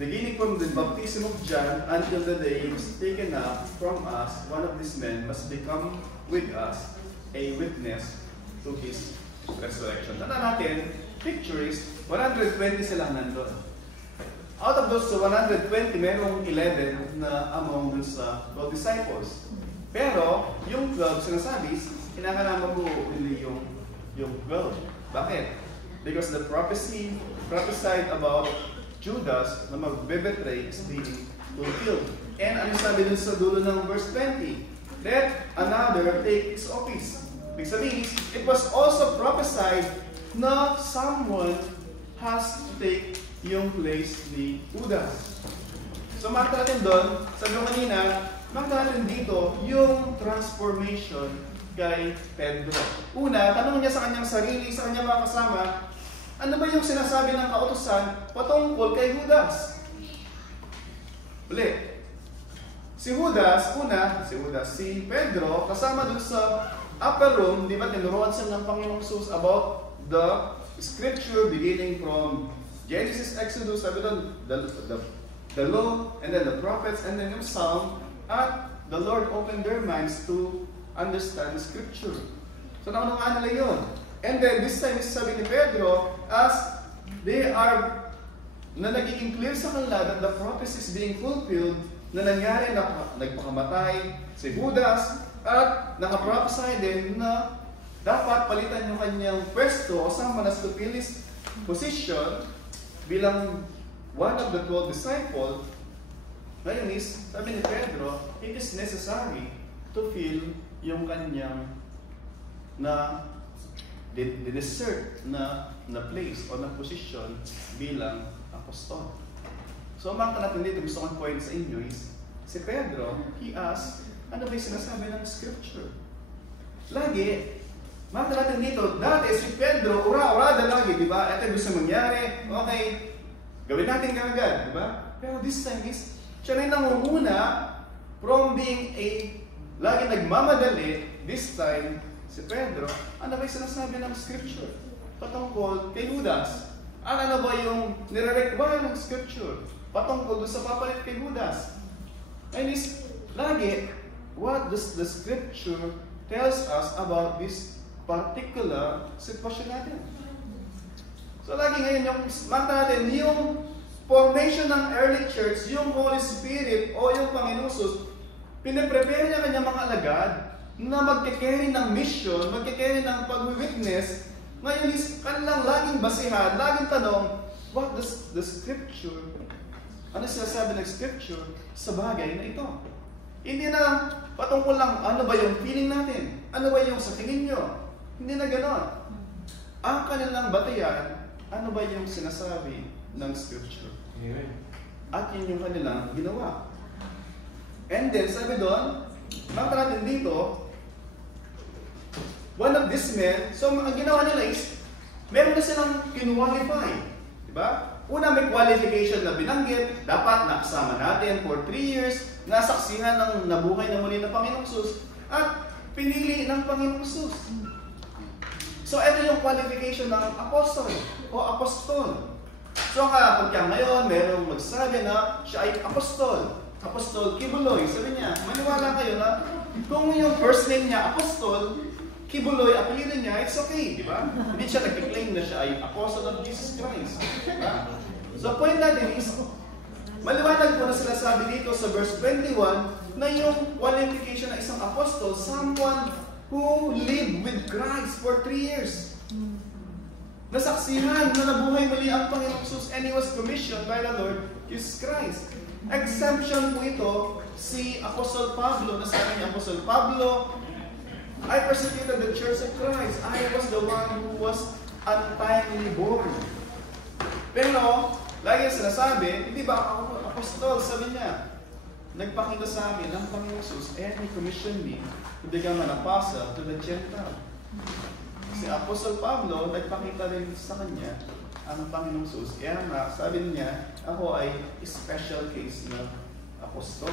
beginning from the baptism of John until the day He was taken up from us, one of these men must become with us a witness to His resurrection. Tanda natin, picture is 120 silang nandun. Out of those 120, merong 11 na among those 12 disciples. Pero, yung 12 sinasabi, kinakailangan mo hindi yung 12. Bakit? Because the prophecy prophesied about Judas na mag-betray is being fulfilled. And ano sabi dun sa dulo ng verse 20? Let another take his office. Ibig sabihin, it was also prophesied na someone has to take yung place ni Judas. So makita natin doon, sabi ko kanina, makita natin dito yung transformation kay Pedro. Una, tanong niya sa kanyang sarili, sa kanyang mga kasama, ano ba yung sinasabi ng kautusan patungkol kay Judas? Ulit. Si Pedro, kasama dun sa upper room, di ba, tinuruan siya ng Panginoong Jesus about the scripture beginning from Genesis, Exodus, sabi doon, the law, and then the prophets, and then yung Psalm, at the Lord opened their minds to understand the scripture. So nakunungan nila yun. And then this time, sabi ni Pedro, as they are, na nagiging clear sa kanila that the prophecy is being fulfilled, na nangyari na nagpakamatay si Judas, at nakaprophesy din na dapat palitan yung kanyang pwesto o someone has to fill his position bilang one of the 12 disciples. Ngayon is, sabi ni Pedro, it is necessary to fill yung kanyang na desert na place o na position bilang apostol. So, makita natin dito, gusto kong point sa inyo is, si Pedro, he asked, ano ba yung sinasabi ng scripture? Lagi, makita natin dito, dati si Pedro, ura-urada lagi, di ba? Ito gusto mangyari, okay, gawin natin kagad, di ba? Pero this time is, siya rin nangunguna from being lagi nagmamadali, this time, si Pedro, ano ba yung sinasabi ng scripture patungkol kay Judas? Ano ba yung nire-require ng scripture patungkol sa papalit kay Judas? And is, lagi, what does the scripture tells us about this particular sitwasyon natin? So lagi ngayon, yung makita natin, yung formation ng early church, yung Holy Spirit o yung Panginoon Jesus, pinaprepare niya kanyang mga alagad na magkikerry ng mission, magkikerry ng pag-witness. Ngayon is kanilang laging basihan, laging tanong, what the Scripture, ano sinasabi ng Scripture sa bagay na ito. Hindi na patungkol lang ano ba yung feeling natin, ano ba yung sa tingin nyo. Hindi na ganon. Ang kanilang batayan, ano ba yung sinasabi ng Scripture. Amen. At yun yung kanilang ginawa. And then, sabi doon, makita natin dito, one of these men, so ang ginawa nila is, meron na silang kinwalify. Diba? Una, may qualification na binanggit, dapat nakasama natin for 3 years, nasaksihan ng nabuhay na muli ng Panginoong Sus, at pinili ng Panginoong Sus. So, ito yung qualification ng apostol o apostol. So, pagka ngayon, merong magsabi na siya ay apostol. Apostol Kibuloy. Sabi niya, maniwala kayo na kung yung first name niya, apostol, Kibuloy, apelido niya, it's okay, di ba? Hindi siya nag-claim na siya ay apostle of Jesus Christ. Diba? So, point natin is, maliwanag po na sila sabi dito sa verse 21 na yung qualification ng isang apostol, someone who lived with Christ for 3 years. Nasaksihan na nabuhay muli ang Panginoong Jesus and He was commissioned by the Lord Jesus Christ. Exemption po ito, si Apostle Pablo, nasabi niya, Apostle Pablo, I persecuted the Church of Christ. I was the one who was untimely born. Pero, lagi sinasabi, hindi ba ako apostol? Sabi niya, nagpakita sa amin ng Panginoong Jesus and He commissioned me to become an apostle to the Gentile. Si Apostle Pablo, nagpakita rin sa kanya ang Panginoong Jesus. Kaya nga, sabi niya, ako ay special case na apostol.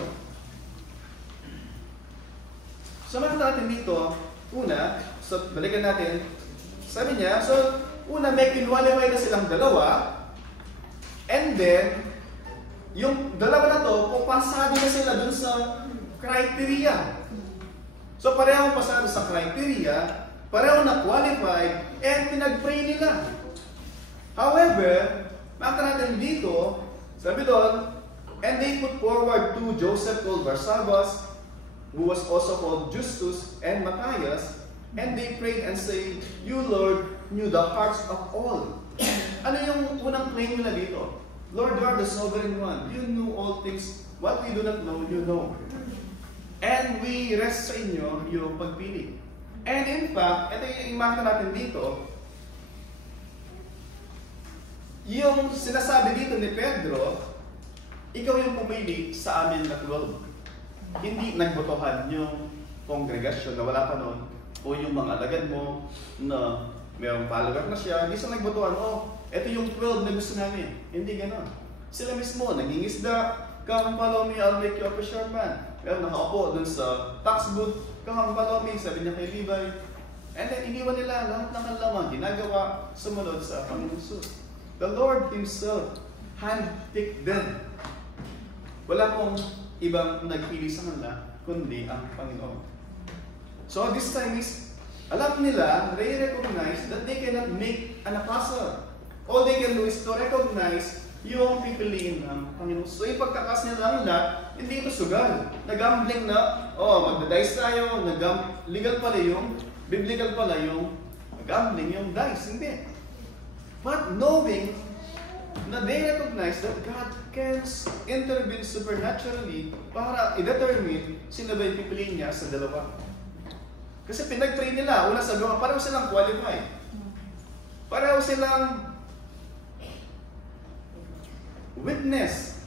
So, makita natin dito, una, so balikan natin, sabi niya, so, una, may kinwalify na silang dalawa, and then, yung dalawa na to, pupasabi na sila dun sa criteria. So, parehong pasado sa criteria, pareho na qualified, and pinag-pray nila. However, makita natin dito, sabi doon, and they put forward to Joseph called Barsabas, who was also called Justus, and Matthias, and they prayed and said, You Lord knew the hearts of all. Ano yung unang claim nila dito? Lord, you are the sovereign one. You knew all things. What we do not know, you know. And we rest sa inyo yung pagpili. And in fact, ito yung makita natin dito, yung sinasabi dito ni Pedro, ikaw yung pumili sa amin na 12. Hindi nagbotohan yung kongregasyon na wala pa noon, o yung mga alagad mo na mayroong follower na siya, hindi sila nagbotohan, ito yung 12 na gusto namin. Hindi ganon. Sila mismo, nangingisda, come follow me, I'll make you a fisherman. Pero nakaupo dun sa tax booth, come follow me, sabi niya kay Levi. And then, iniwan nila lahat ng kanilang ginagawa, sumunod sa Panginoong Jesus. The Lord Himself handpicked them. Wala pong ibang nagpili sa kanila, kundi ang Panginoon. So, this time is, alam nila, they recognize that they cannot make an apostle. All they can do is to recognize yung pipiliin ng Panginoon. So, yung pagkakas nila lang lahat, hindi ito sugal. Nag-gambling na, magda-dice tayo, legal pala yung, biblical pala yung gambling, yung dice. Hindi. But knowing na they recognize that God can intervene supernaturally para i-determine sino ba yung pipiliin niya sa dalawa. Kasi pinag-pray nila, una sabi mo, pareho silang qualified. Pareho silang witness.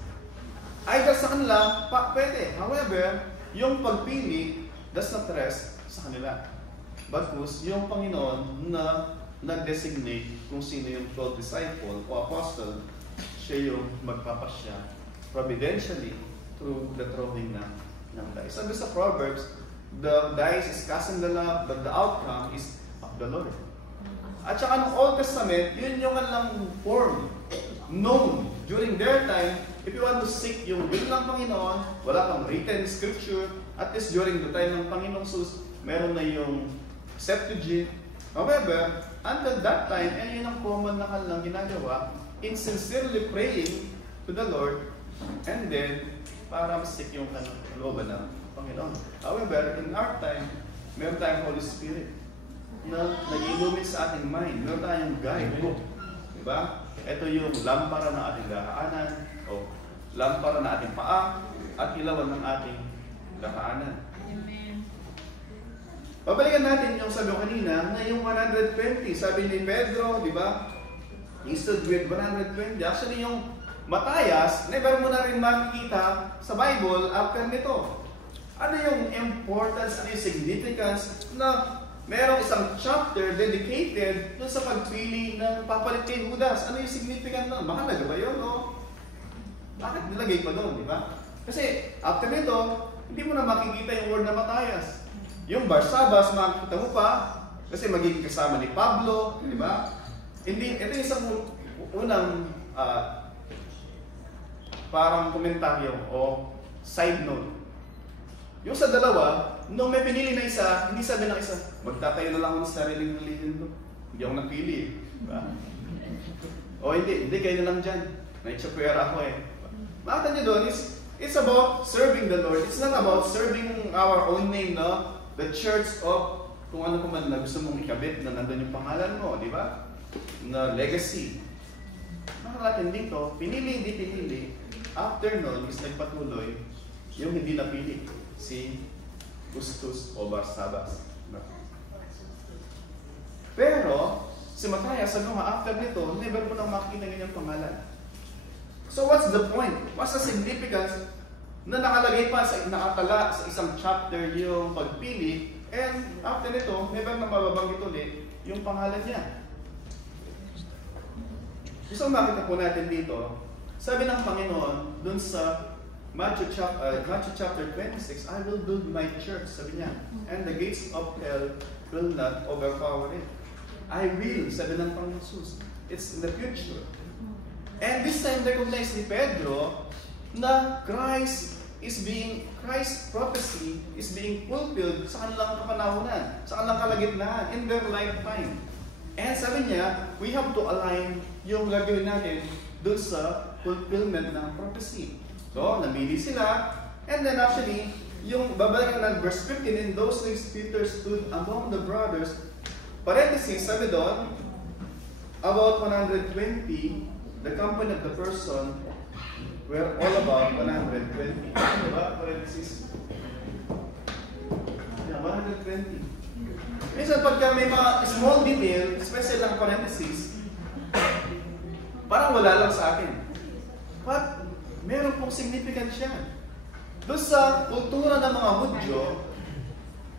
Either sa kanila, pwede. However, yung pagpili does not rest sa kanila. Bagkus, yung Panginoon na nag-designate kung sino yung 12 disciple o apostle, siya yung magpapasya providentially through the throwing ng dice. Sabi sa Proverbs, the dice is cast in the lap, but the outcome is of the Lord. At saka nung Old Testament, yun yung kanilang form, known during their time. If you want to seek yung will ng Panginoon, wala kang written scripture, at least during the time ng Panginoong Jesus, meron na yung Septuagint. However, until that time, yun ang common na kanilang ginagawa in sincerely praying to the Lord, and then para masik yung kalooban ng Panginoon. However, in our time, meron tayong Holy Spirit na nag-illumine sa ating mind. Meron tayong guide book. Diba? Ito yung lampara ng ating daraanan, o lampara ng ating paa, at ilawan ng ating daraanan. Amen. Babalikan natin yung sabi ko kanina na yung 120, sabi ni Pedro, di ba? He stood with 120. Actually, yung Matayas, never mo na rin makikita sa Bible after nito. Ano yung importance, ano yung significance na merong isang chapter dedicated dun sa pagpili ng papalit kay Judas? Ano yung significant nun? Mahalaga ba yun? No? Bakit nilagay pa doon, di ba? Kasi after nito, hindi mo na makikita yung word na Matayas. Yung Barsabas, makikita mo pa, kasi magiging kasama ni Pablo, di ba? Hindi, ito yung isang unang parang komentaryo o side note. Yung sa dalawa, nung may pinili na isa, hindi sabi ng isa, magtatayo na lang ako ng sariling religion ko. Hindi ako napili. Diba? O hindi kayo na lang dyan. Naitsapwera ako eh. Makita niyo doon, it's about serving the Lord. It's not about serving our own name, no? The church of kung ano pa man na gusto mong ikabit na nandun yung pangalan mo, di ba? Na legacy. Nakarating dito, pinili, hindi pinili. After nun, is nagpatuloy yung hindi napili, si Justus o Barsabas. Pero, si Matayas, sabi nga, after nito, never mo nang makikita ganyang pangalan. So what's the point? What's the significance na nakalagay pa nakatala sa isang chapter yung pagpili, and after nito, never na mababanggit ulit yung pangalan niya. Gusto makita po natin dito, sabi ng Panginoon dun sa Matthew chapter 26, I will build my church, sabi niya, and the gates of hell will not overpower it. I will, sabi ng Panginoon Jesus. It's in the future. And this time, recognize ni Pedro na Christ's prophecy is being fulfilled sa kanilang kapanahunan, sa kanilang kalagitnaan, in their lifetime. And sabi niya, we have to align yung gagawin natin dun sa fulfillment ng prophecy. So, namili sila, and then actually, yung babalikan ng verse 15, in those days Peter stood among the brothers, parenthesis, sabi doon, about 120, the company of the person were all about 120. Diba? Parenthesis. Yeah, 120. Minsan pagka may mga small detail, especially lang parenthesis, parang wala lang sa akin. But, meron pong significance yan. Doon sa kultura ng mga Hudyo,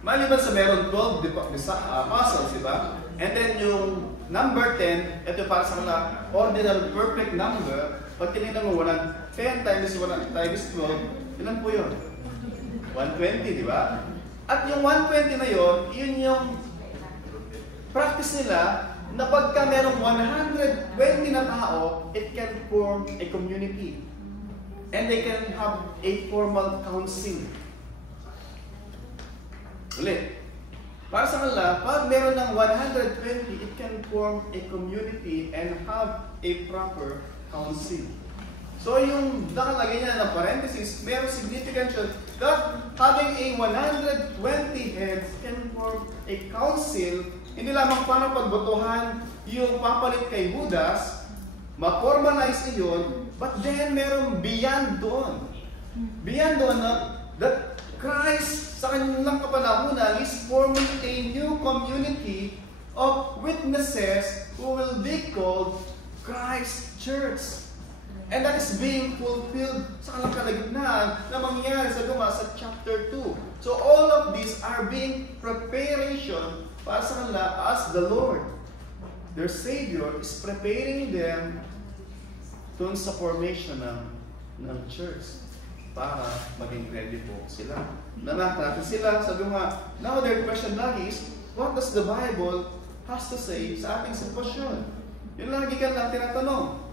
maliban sa meron 12 apostles, diba? And then yung number 10, ito para sa mga ordinal perfect number. Pag tinignan mo, 10 times 12, ilan po yun? 120, di ba? At yung 120 na yun, yun yung practice nila na pagka merong 120 na tao, it can form a community. And they can have a formal council. Ulit. Para sa kanila, pag meron ng 120, it can form a community and have a proper council. So yung nakalagay niya na parenthesis, meron significance that having a 120 heads can form a council, hindi lamang paano pagbotohan yung papalit kay Judas, ma-formalize iyon, but then meron beyond doon. Beyond doon na that Christ sa kanilang kapanahunan is forming a new community of witnesses who will be called Christ's Church. And that is being fulfilled sa kanilang kalagitnaan na mangyayari sa Duma sa chapter 2. So all of these are being preparation para sa kanila as the Lord, their Savior, is preparing them dun sa formation ng church para maging ready po sila. Natin sila, sabi nga, now their question lagi is, what does the Bible has to say sa ating sitwasyon? Yun lagi ka lang tinatanong.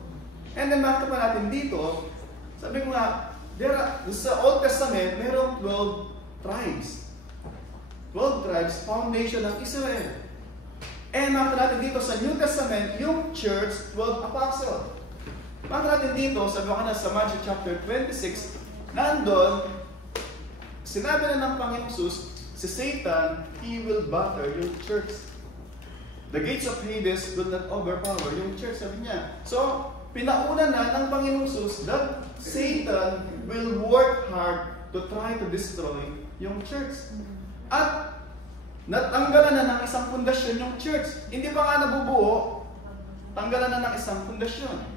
And then makita pa natin dito, sabi ko nga, sa Old Testament, merong 12 tribes. 12 tribes, foundation ng Israel. And makita natin dito sa New Testament, yung church, 12 apostles. Makita natin dito, sabi ko na sa Matthew chapter 26, nandun, sinabi na ng Panginoon Jesus, si Satan, he will batter yung church. The gates of Hades will not overpower yung church, sabi niya. So, pinauna na ng Panginoong Jesus that Satan will work hard to try to destroy yung church. At natanggalan na ng isang pundasyon yung church. Hindi pa nga nabubuo, tanggalan na ng isang pundasyon.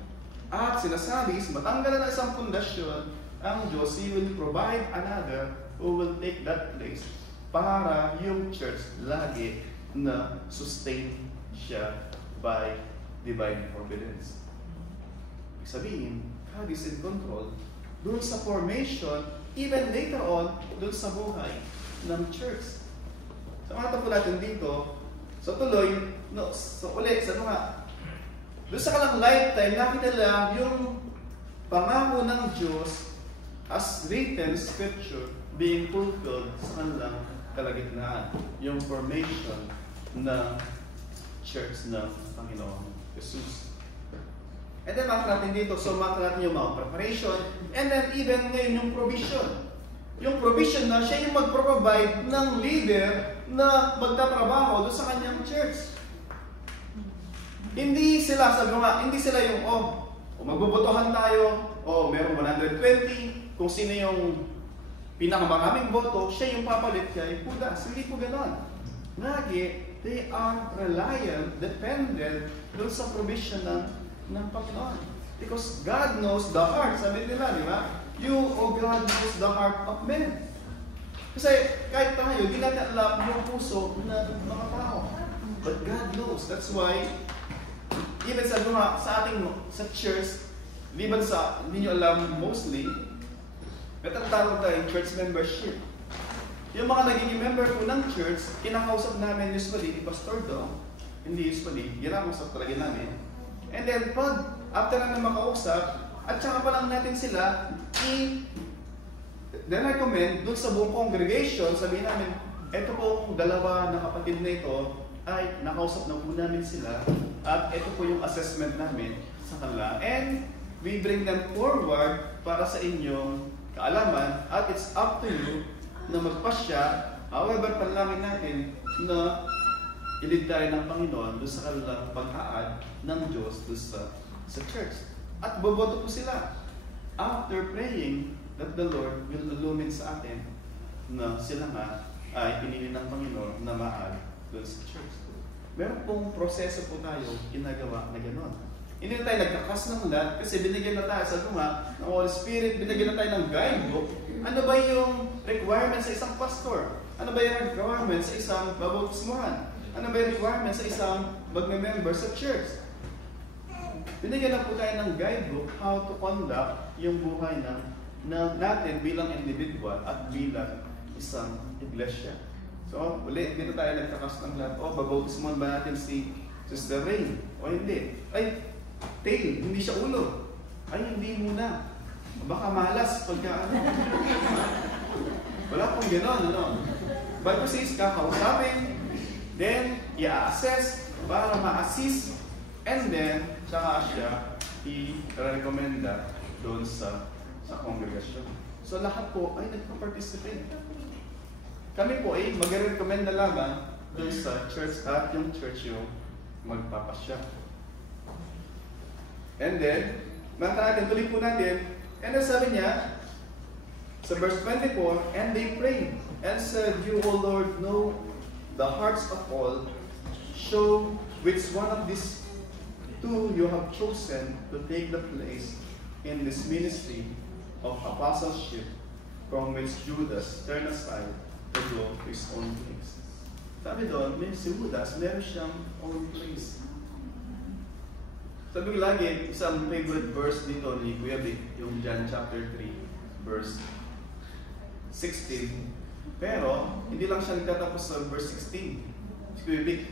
At sinasabi, matanggalan na ng isang pundasyon, ang Diyos, He will provide another who will take that place para yung church lagi na sustain siya by divine providence. Ibig sabihin, God is in control doon sa formation, even later on, doon sa buhay ng church. Sa mga tapo natin dito, so tuloy, no, so ulit, sa mga, doon sa kalang lifetime, nakita lang yung pangako ng Diyos as written scripture being fulfilled sa kanilang kalagitnaan. Yung formation ng church ng Panginoon Jesus. And then makita natin dito, so makita natin yung mga preparation, and then even ngayon yung provision. Yung provision na siya yung mag-provide ng leader na magtatrabaho doon sa kanyang church. Hindi sila, sabi nga, hindi sila yung, magbubotohan tayo, meron 120, kung sino yung pinakamaraming boto, siya yung papalit kay Judas. Hindi po ganon. Lagi, they are reliant, dependent doon sa provision ng Panginoon. Because God knows the heart. Sabi nila, di ba? You, God, knows the heart of men. Kasi kahit tayo, di natin alam yung puso ng mga tao. But God knows. That's why, even sa ating sa church, liban sa, hindi nyo alam mostly, may tatawag tayo church membership. Yung mga nagiging member po ng church, kinakausap namin usually, pastor daw, hindi usually, ginakausap talaga namin. And then pag, after namin makausap, at saka pa lang natin sila, then recommend doon sa buong congregation, sabihin namin, eto pong dalawa na kapatid na ito, ay nakausap na po namin sila, at ito po yung assessment namin sa kanila. And we bring them forward para sa inyong kaalaman, at it's up to you na magpasya. However, panalangin natin na ilid tayo ng Panginoon doon sa kanilang pag-aad ng Diyos doon sa church. At boboto po sila after praying that the Lord will illumine sa atin na sila nga ay pinili ng Panginoon na ma-add doon sa church. Meron pong proseso po tayo ginagawa na gano'n. Hindi na tayo nagkakas ng lahat kasi binigyan na tayo sa ng Holy Spirit, binigyan na tayo ng guidebook. Ano ba yung requirement sa isang pastor? Ano ba yung requirement sa isang babautismuhan? Ano ba yung requirement sa isang magme-member sa church? Binigyan na po tayo ng guidebook how to conduct yung buhay natin bilang individual at bilang isang iglesia. So, ulit, dito tayo nagkakas ng lahat. Babautismuhan ba natin si Sister Rain? O hindi? Ay, tail, hindi siya ulo. Ay, hindi muna. Baka malas pagka wala pong gano'n, ano? Bible says, kakausapin, then, i-assess para ma-assist, and then, saka siya i-recommenda doon sa congregation. So, lahat po ay nagpa-participate. Kami po ay mag-recommend na lamang doon sa church at yung church yung magpapasya. And then, natin, tuloy po natin, and then sabi niya, sa verse 24, and they prayed and said, You, O Lord, know the hearts of all, show which one of these two you have chosen to take the place in this ministry of apostleship from which Judas turned aside to go to his own place. Sabi doon, si Judas, meron siyang own place. Sabi ko lagi, isang favorite verse dito ni Kuya Vic, yung John chapter 3, verse 16. Pero, hindi lang siya nagtatapos sa verse 16. Si Kuya Vic,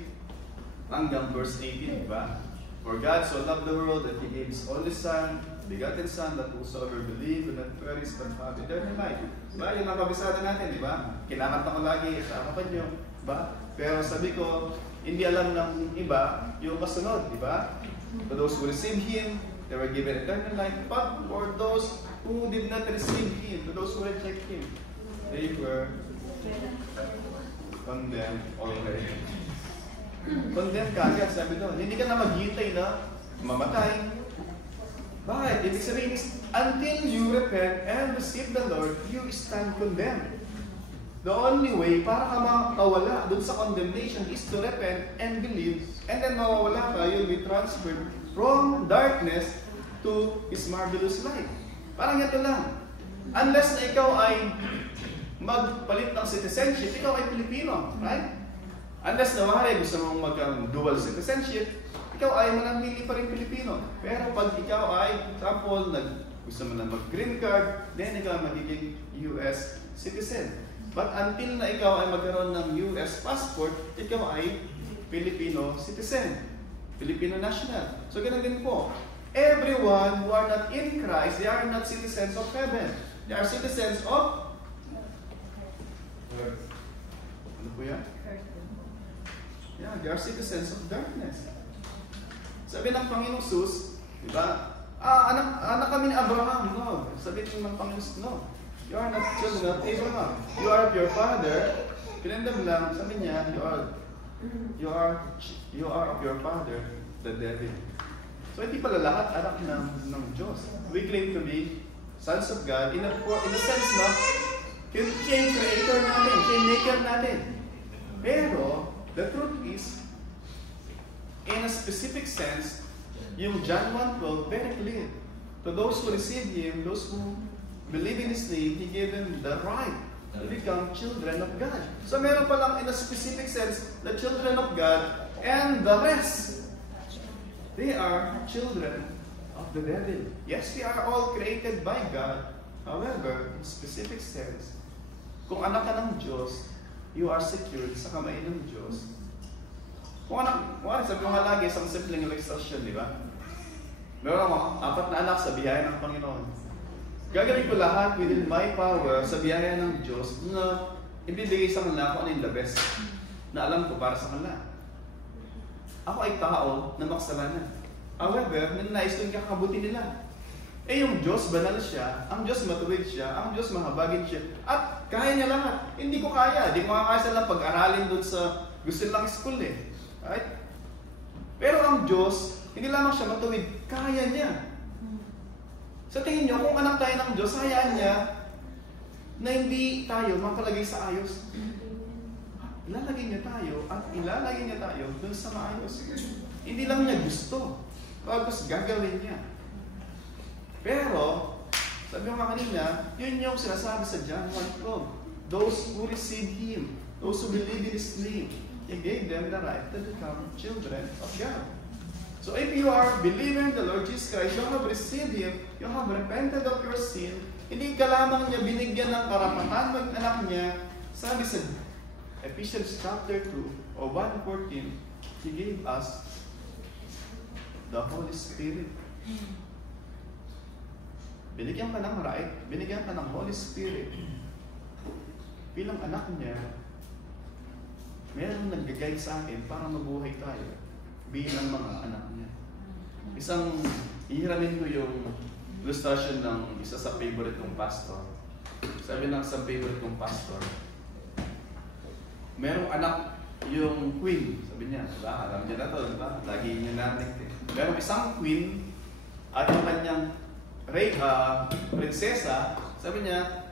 hanggang verse 18, diba? For God so loved the world that He gave His only Son, begotten Son, that whosoever believe will not perish but have eternal life. Diba? Yung napabisada natin, diba? Kinakanta ko lagi sa harapan nyo. Diba? Pero sabi ko, hindi alam ng iba yung kasunod, diba? To those who received Him, they were given eternal life. But for those who did not receive Him, to those who reject Him, they were condemned already. Condemn ka agad, sabi doon. Hindi ka na maghintay na mamatay. Bakit? Ibig sabihin is, until you repent and receive the Lord, you stand condemned. The only way para ka makawala doon sa condemnation is to repent and believe, and then mawawala ka, you'll be transferred from darkness to His marvelous light. Parang ito lang. Unless na ikaw ay magpalit ng citizenship, ikaw ay Pilipino, right? Unless na wari, gusto mong mag-dual citizenship, ikaw ay mananili pa rin Pilipino. Pero pag ikaw ay, example, gusto mo na mag-green card, then ikaw ay magiging US citizen. But until na ikaw ay magkaroon ng US passport, ikaw ay Filipino citizen, Filipino national. So ganun din po. Everyone who are not in Christ, they are not citizens of heaven. They are citizens of earth. Ano po yan? Yeah, they are citizens of darkness. Sabi ng Panginoong Sus, di ba? Anak kami ni Abraham. No. Sabi ng Panginoong Sus, no. You are not children of Abraham. You are of your father. Pinandam lang, sabi niya, you are of your father, the devil. So hindi pala lahat anak ng Diyos. We claim to be sons of God in a sense na siya yung creator natin, siya yung maker natin. Pero, the truth is, in a specific sense, yung John 1:12, very clear. To those who receive Him, those who believe in His name, He gave them the right to become children of God. So meron pa lang in a specific sense, the children of God, and the rest, they are children of the devil. Yes, we are all created by God. However, in specific sense, kung anak ka ng Diyos, you are secured sa kamay ng Diyos. Kung anak, sabi ko nga lagi, isang simpleng illustration, di ba? Meron ako 4 na anak sa biyaya ng Panginoon. Gagawin ko lahat within my power sa biyaya ng Diyos na ibibigay sa kanila kung ano yung the best na alam ko para sa kanila. Ako ay tao na makasalanan. However, ninanais ko yung kakabuti nila. Eh yung Diyos, banal siya, ang Diyos matuwid siya, ang Diyos mahabagin siya, at kaya niya lahat. Hindi ko kaya. Hindi ko makakaya sila pag-aralin doon sa gusto nilang school eh. Right? Pero ang Diyos, hindi lamang siya matuwid, kaya niya. Sa tingin niyo, kung anak tayo ng Diyos, hayaan niya na hindi tayo makalagay sa ayos. Ilalagay niya tayo at ilalagay niya tayo dun sa maayos. Hindi lang niya gusto. Tapos gagawin niya. Pero, sabi ko nga kanina, yun yung sinasabi sa John 1:12. Those who receive Him, those who believe in His name, He gave them the right to become children of God. So if you are believing in the Lord Jesus Christ, you have received Him, you have repented of your sin, hindi ka lamang niya binigyan ng karapatan ng anak niya, sabi sa Ephesians chapter 2 or 1:14, He gave us the Holy Spirit. Binigyan ka ng right, binigyan ka ng Holy Spirit. Bilang anak niya, mayroong nag-guide sa akin para mabuhay tayo bilang mga anak niya. Ihiramin ko yung illustration ng isa sa favorite kong pastor. Sabi ng sa favorite kong pastor, merong anak yung queen. Sabi niya, diba? Alam niya na to, diba? Lagi niya narinig. Merong isang queen at yung kanyang prinsesa, sabi niya,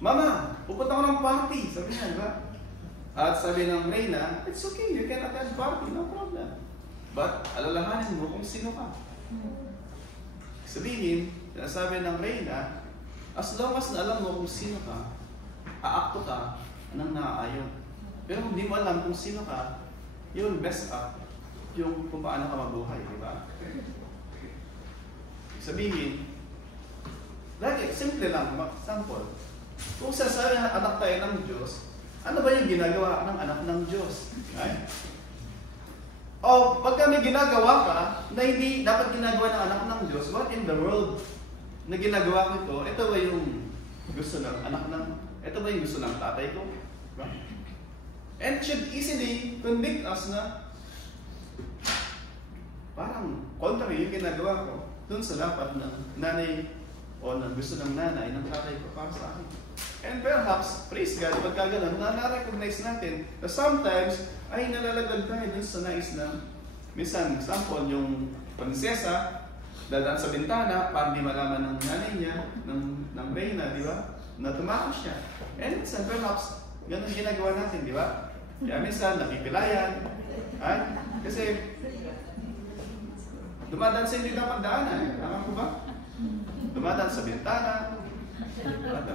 Mama, pupunta ko ng party. Sabi niya, diba? At sabi ng Reyna, it's okay, you can attend party, no problem. But alalahanin mo kung sino ka. Sabihin, sinasabi ng Reyna, as long as na alam mo kung sino ka, aakto ka ng naaayon. Pero kung hindi mo alam kung sino ka, you'll mess up yung kung paano ka mabuhay, di ba? Sabihin, lagi, simple lang, sample. Kung sasabi na anak tayo ng Diyos, ano ba yung ginagawa ng anak ng Diyos? Right? O pagka may ginagawa ka na hindi dapat ginagawa ng anak ng Diyos, what in the world na ginagawa ko ito? Ito ba yung gusto ng anak ng, ito ba yung gusto ng tatay ko? Right? And should easily convict us na parang contrary yung ginagawa ko dun sa dapat ng nanay o ng gusto ng nanay, ng tatay ko para sa akin. And perhaps, praise God, pagka ganun, na-recognize natin na sometimes ay nalalagad tayo dun sa nais na, minsan, example, yung prinsesa, dadaan sa bintana, para di malaman ng nanay niya, ng reyna, di ba? Na tumakas siya. And minsan, perhaps, ganun ginagawa natin, di ba? Kaya minsan, nakikilayan. Ay, kasi, dumadaan sa hindi dapat daanan. Tama ko ba? Dumadaan sa bintana,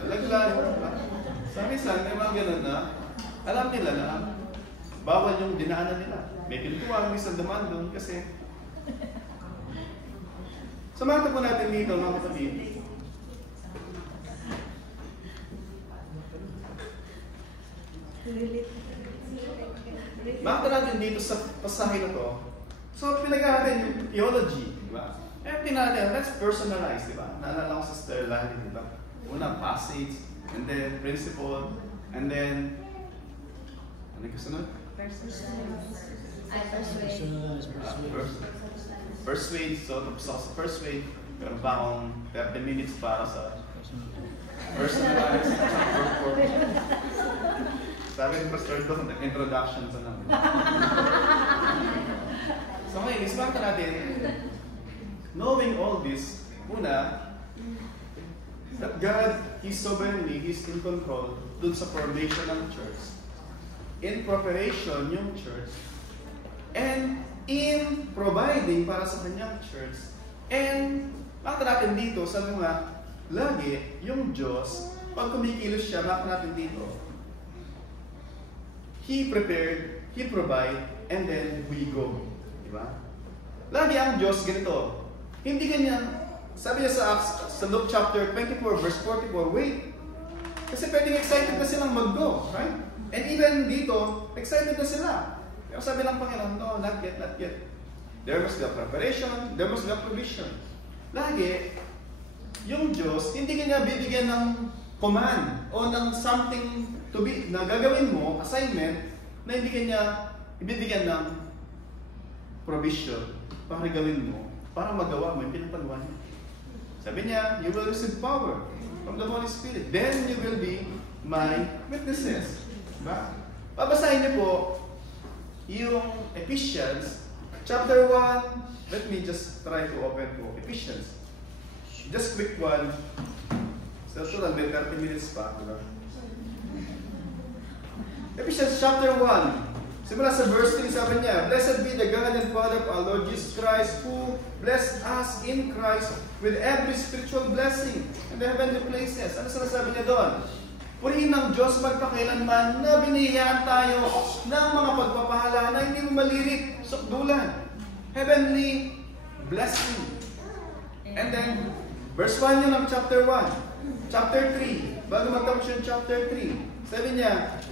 laglag. Sa minsan, may mga ganun na, alam nila na, bawal yung dinaanan nila. May pintuan, minsan dumaan doon kasi. Samahan po natin dito, mga kapatid. Makita natin dito sa pasahe na to. So, pinag-aaral yung theology, di ba? Eh, natin, let's personalize, di ba? Naalala ko sa Sterling, di ba? Una, passage, and then principle, and then, ano yung kasunod? Persuade. So, tapos ako sa persuade, meron ba akong 30 minutes para sa personalize. Sabi ni Pastor doon, introduction sa namin. So ngayon, isbang natin, knowing all this, una, that God, He's sovereignly, He's in control dun sa formation ng church. In preparation yung church. And in providing para sa kanyang church. And makita natin dito sa mga lagi, yung Diyos, pag kumikilos siya, makita natin dito, He prepared, He provide, and then we go. Diba? Lagi ang Diyos ganito. Hindi ganyan. Sabi niya sa Luke chapter 24, verse 44, wait. Kasi pwedeng excited na silang mag-go. Right? And even dito, excited na sila. Pero sabi ng Panginoon, no, not yet, not yet. There must be a preparation, there must be a provision. Lagi, yung Diyos, hindi kanya bibigyan ng command o ng something to be, na gagawin mo, assignment, na hindi kanya ibibigyan ng provision para gawin mo, para magawa mo yung pinapagawa niya. Sabi niya, you will receive power from the Holy Spirit. Then you will be my witnesses. Diba? Pabasahin niyo po yung Ephesians chapter 1. Let me just try to open po Ephesians. Just quick one. So, total, may 30 minutes pa. Diba? Ephesians chapter 1. Simula sa verse 3, sabi niya, Blessed be the God and Father of our Lord Jesus Christ, who blessed us in Christ with every spiritual blessing in the heavenly places. Ano sinasabi niya doon? Purihin ng Diyos magpakailanman na binihiyaan tayo ng mga pagpapahala na hindi mo malirik, sukdulan. Heavenly blessing. And then, verse 1 yun ng chapter 1. Chapter 3. Bago matapos yung chapter 3. Sabi niya,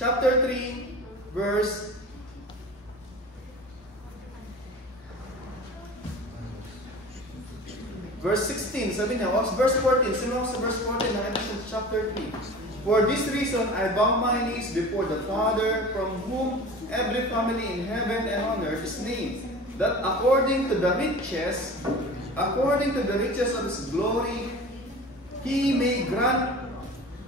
chapter 3, verse 16, sabi niya, verse 14, sinunod sa verse 14 ng Ephesians chapter 3. For this reason, I bow my knees before the Father, from whom every family in heaven and on earth is named, that according to the riches of His glory, He may grant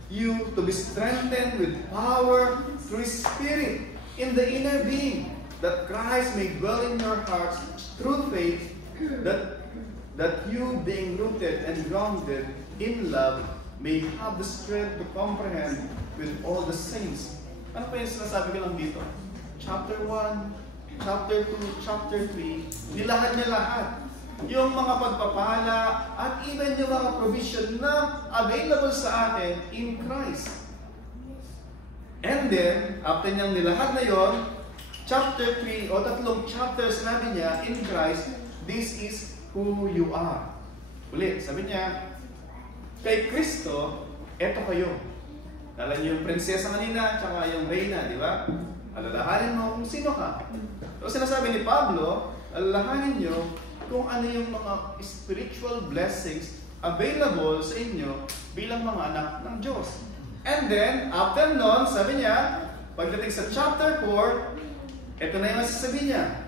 you to be strengthened with power through His Spirit in the inner being, that Christ may dwell in your hearts through faith, that you, being rooted and grounded in love, may have the strength to comprehend with all the saints. Ano pa yung sinasabi ko lang dito? Chapter 1, chapter 2, chapter 3, nilahad niya lahat. Yung mga pagpapala at even yung mga provision na available sa atin in Christ. And then, after niyang nilahad na yon, chapter 3 o 3 chapters natin niya in Christ, this is who you are. Ulit, sabi niya, kay Kristo, eto kayo. Alam niyo yung prinsesa kanina, tsaka yung reyna, di ba? Alalahanin mo kung sino ka. So sinasabi ni Pablo, alalahanin niyo kung ano yung mga spiritual blessings available sa inyo bilang mga anak ng Diyos. And then, after nun, sabi niya, pagdating sa chapter 4, ito na yung masasabi niya.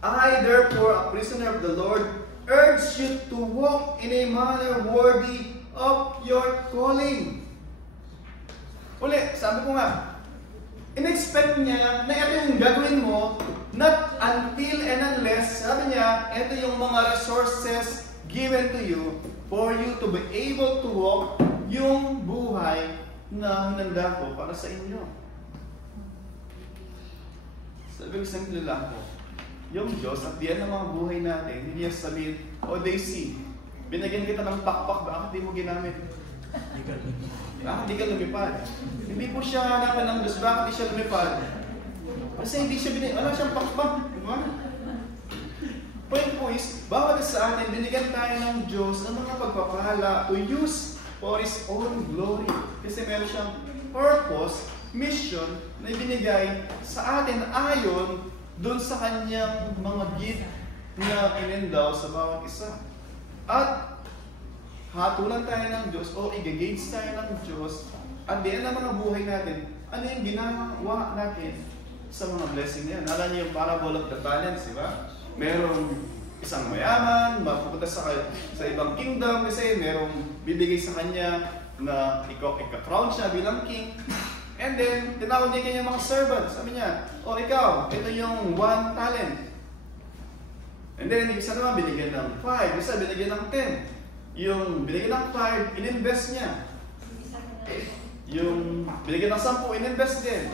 I, therefore, a prisoner of the Lord, urge urge you to walk in a manner worthy of your calling. Uli, sabi ko nga, in-expect niya na ito yung gagawin mo, not until and unless, sabi niya, ito yung mga resources given to you for you to be able to walk yung buhay na hinanda ko para sa inyo. Sabi ko, simple lang po. Yung Diyos, at the end ng mga buhay natin, hindi niya sabihin, "Oh, Daisy, binigyan kita ng pakpak, bakit di mo ginamit? Bakit di ka lumipad?" Hindi po siya hanapan ng Diyos, bakit di siya lumipad? Kasi hindi siya binigyan, wala siyang pakpak. Diba? Point po is, bawat sa atin, binigyan tayo ng Diyos ng mga pagpapala to use for His own glory. Kasi meron siyang purpose, mission, na ibinigay sa atin ayon doon sa kanyang mga gift na inindaw sa bawat isa. At hatulan tayo ng Diyos o i-gauge tayo ng Diyos at di ng mga buhay natin, ano yung ginagawa natin sa mga blessing na yan. Alam niyo yung parable of the talents, di ba? Merong isang mayaman, mapupunta sa ibang kingdom kasi merong bibigay sa kanya na ika-crown siya bilang king. And then, tinawag niya kanyang mga servants. Sabi niya, "O ikaw, ito yung 1 talent. And then, isa naman binigyan ng 5, isa binigyan ng 10. Yung binigyan ng 5, in-invest niya. Yung binigyan ng 10, in-invest din.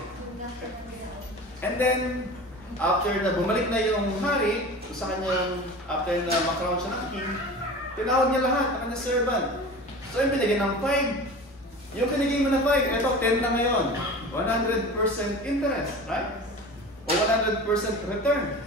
And then, after na bumalik na yung hari, sa kanyang, after na makrown siya ng king, tinawag niya lahat ng kanyang servant. So, yung binigyan ng 5, yung kinigay mo na 5, eto 10 na ngayon. 100% interest, right? O 100% return.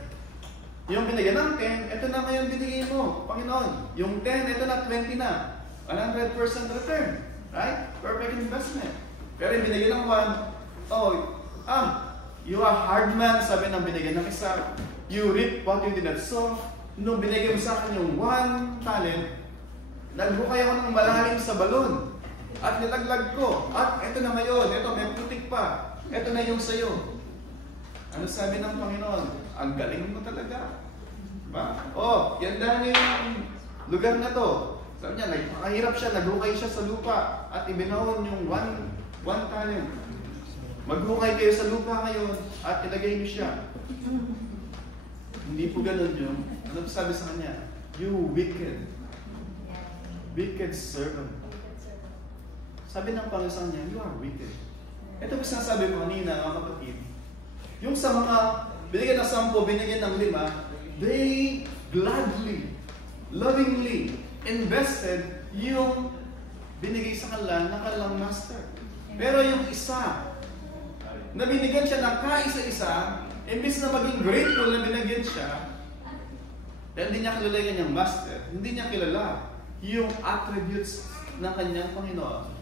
Yung binigyan ng 10, eto na ngayon binigay mo, Panginoon. Yung 10, eto na 20 na. 100% return, right? Perfect investment. Pero yung binigyan ng 1, you are hard man, sabi ng binigyan ng isa. You reap what you did not sow. Nung binigay mo sa akin yung 1 talent, naghukay ako ng malalim sa balon. At nilaglag ko. At ito na ngayon. Ito, may putik pa. Ito na yung sayo. Ano sabi ng Panginoon? Ang galing mo talaga. Diba? Oh, yan dahil yung lugar na to. Sabi niya, nagpakahirap siya, naghukay siya sa lupa. At ibinahon yung 1 talent. Maghukay kayo sa lupa ngayon at ilagay niyo siya. Hindi po ganun yung, ano sabi sa kanya? You wicked servant. Sabi ng Panginoon sa kanya, you are wicked. Ito po sinasabi ko kanina, mga kapatid. Yung sa mga binigyan ng 10, binigyan ng 5, they gladly, lovingly invested yung binigay sa kanila ng kanilang master. Pero yung isa, na binigyan siya ng kaisa-isa, imbis na maging grateful na binigyan siya, dahil hindi niya kilala yung kanyang master, hindi niya kilala yung attributes ng kanyang Panginoon.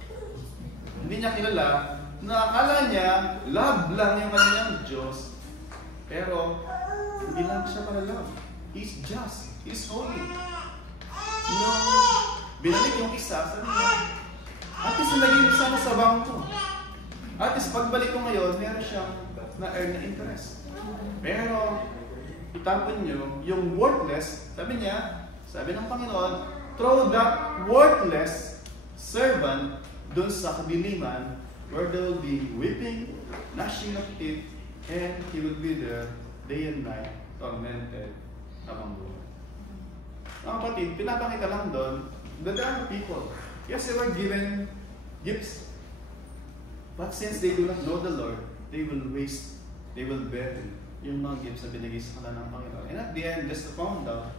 Hindi niya kilala na akala niya love lang yung kanyang Diyos. Pero hindi lang siya para love. He's just. He's holy. Nung binalik yung isa, sabi niya, at least naging sana sa bangko. At least pagbalik ko ngayon, meron siyang na-earn na interest. Pero itapon niyo yung worthless, sabi niya, sabi ng Panginoon, throw that worthless servant doon sa kadiliman where there will be weeping, gnashing of teeth, and he will be there day and night, tormented habang buhay. Mga kapatid, pinapakita lang doon that there are people. Yes, they were given gifts. But since they do not know the Lord, they will waste, they will bury yung mga gifts na binigay sa kanila ng Panginoon. And at the end, just to find out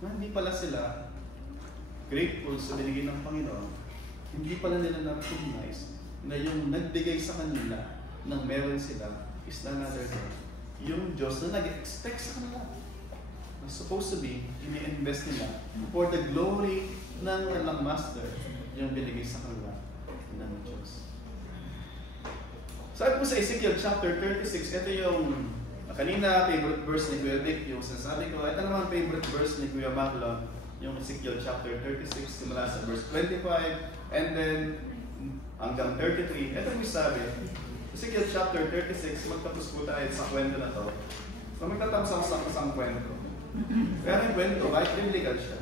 na hindi pala sila grateful sa binigay ng Panginoon, hindi pala nila na-recognize na yung nagbigay sa kanila ng meron sila is none other than yung Diyos na nag-expect sa kanila. Na supposed to be, ini-invest nila for the glory ng kanilang master yung binigay sa kanila ng Diyos. Sabi po sa Ezekiel chapter 36, ito yung kanina favorite verse ni Kuya Dick, yung sinasabi ko. Ito naman favorite verse ni Kuya Maglon, yung Ezekiel chapter 36, simula sa verse 25, and then hanggang 33. Ito yung sabi, Ezekiel chapter 36, magtapos po tayo sa kwento na to. So magtatapos ako sa isang kwento. Pero yung kwento, kahit biblical siya.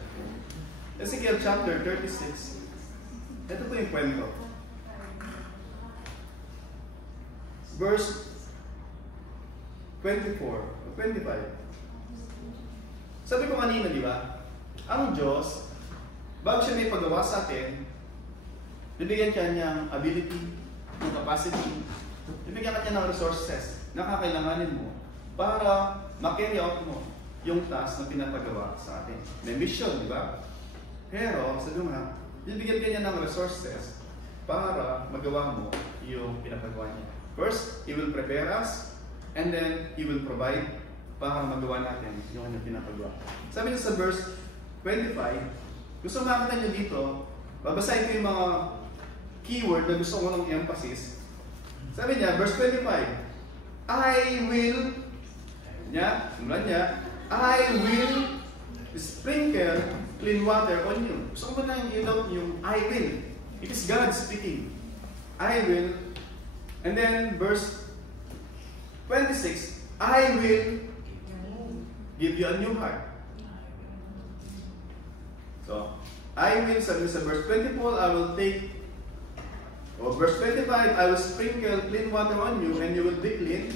Ezekiel chapter 36. Ito po yung kwento. Verse 24 o 25. Sabi ko kanina, di ba? Ang Diyos, bago siya may paggawa sa atin, bibigyan siya niyang ability, ng capacity, bibigyan ka niya ng resources na kakailanganin mo para ma-carry out mo yung task na pinapagawa sa atin. May mission, di ba? Pero, sabi mo nga, bibigyan ka niya ng resources para magawa mo yung pinapagawa niya. First, He will prepare us, and then He will provide para magawa natin yung kanyang pinapagawa. Sabi niya sa verse 25, gusto makita niyo dito, babasahin ko yung mga keyword na gusto ko ng emphasis. Sabi niya, verse 25, I will, simulan niya, I will sprinkle clean water on you. Gusto ko ba na yung I will? It is God speaking. I will. And then verse 26, I will give you a new heart. So, I will, sabi sa verse 24, I will take, or verse 25, I will sprinkle clean water on you, and you will be clean.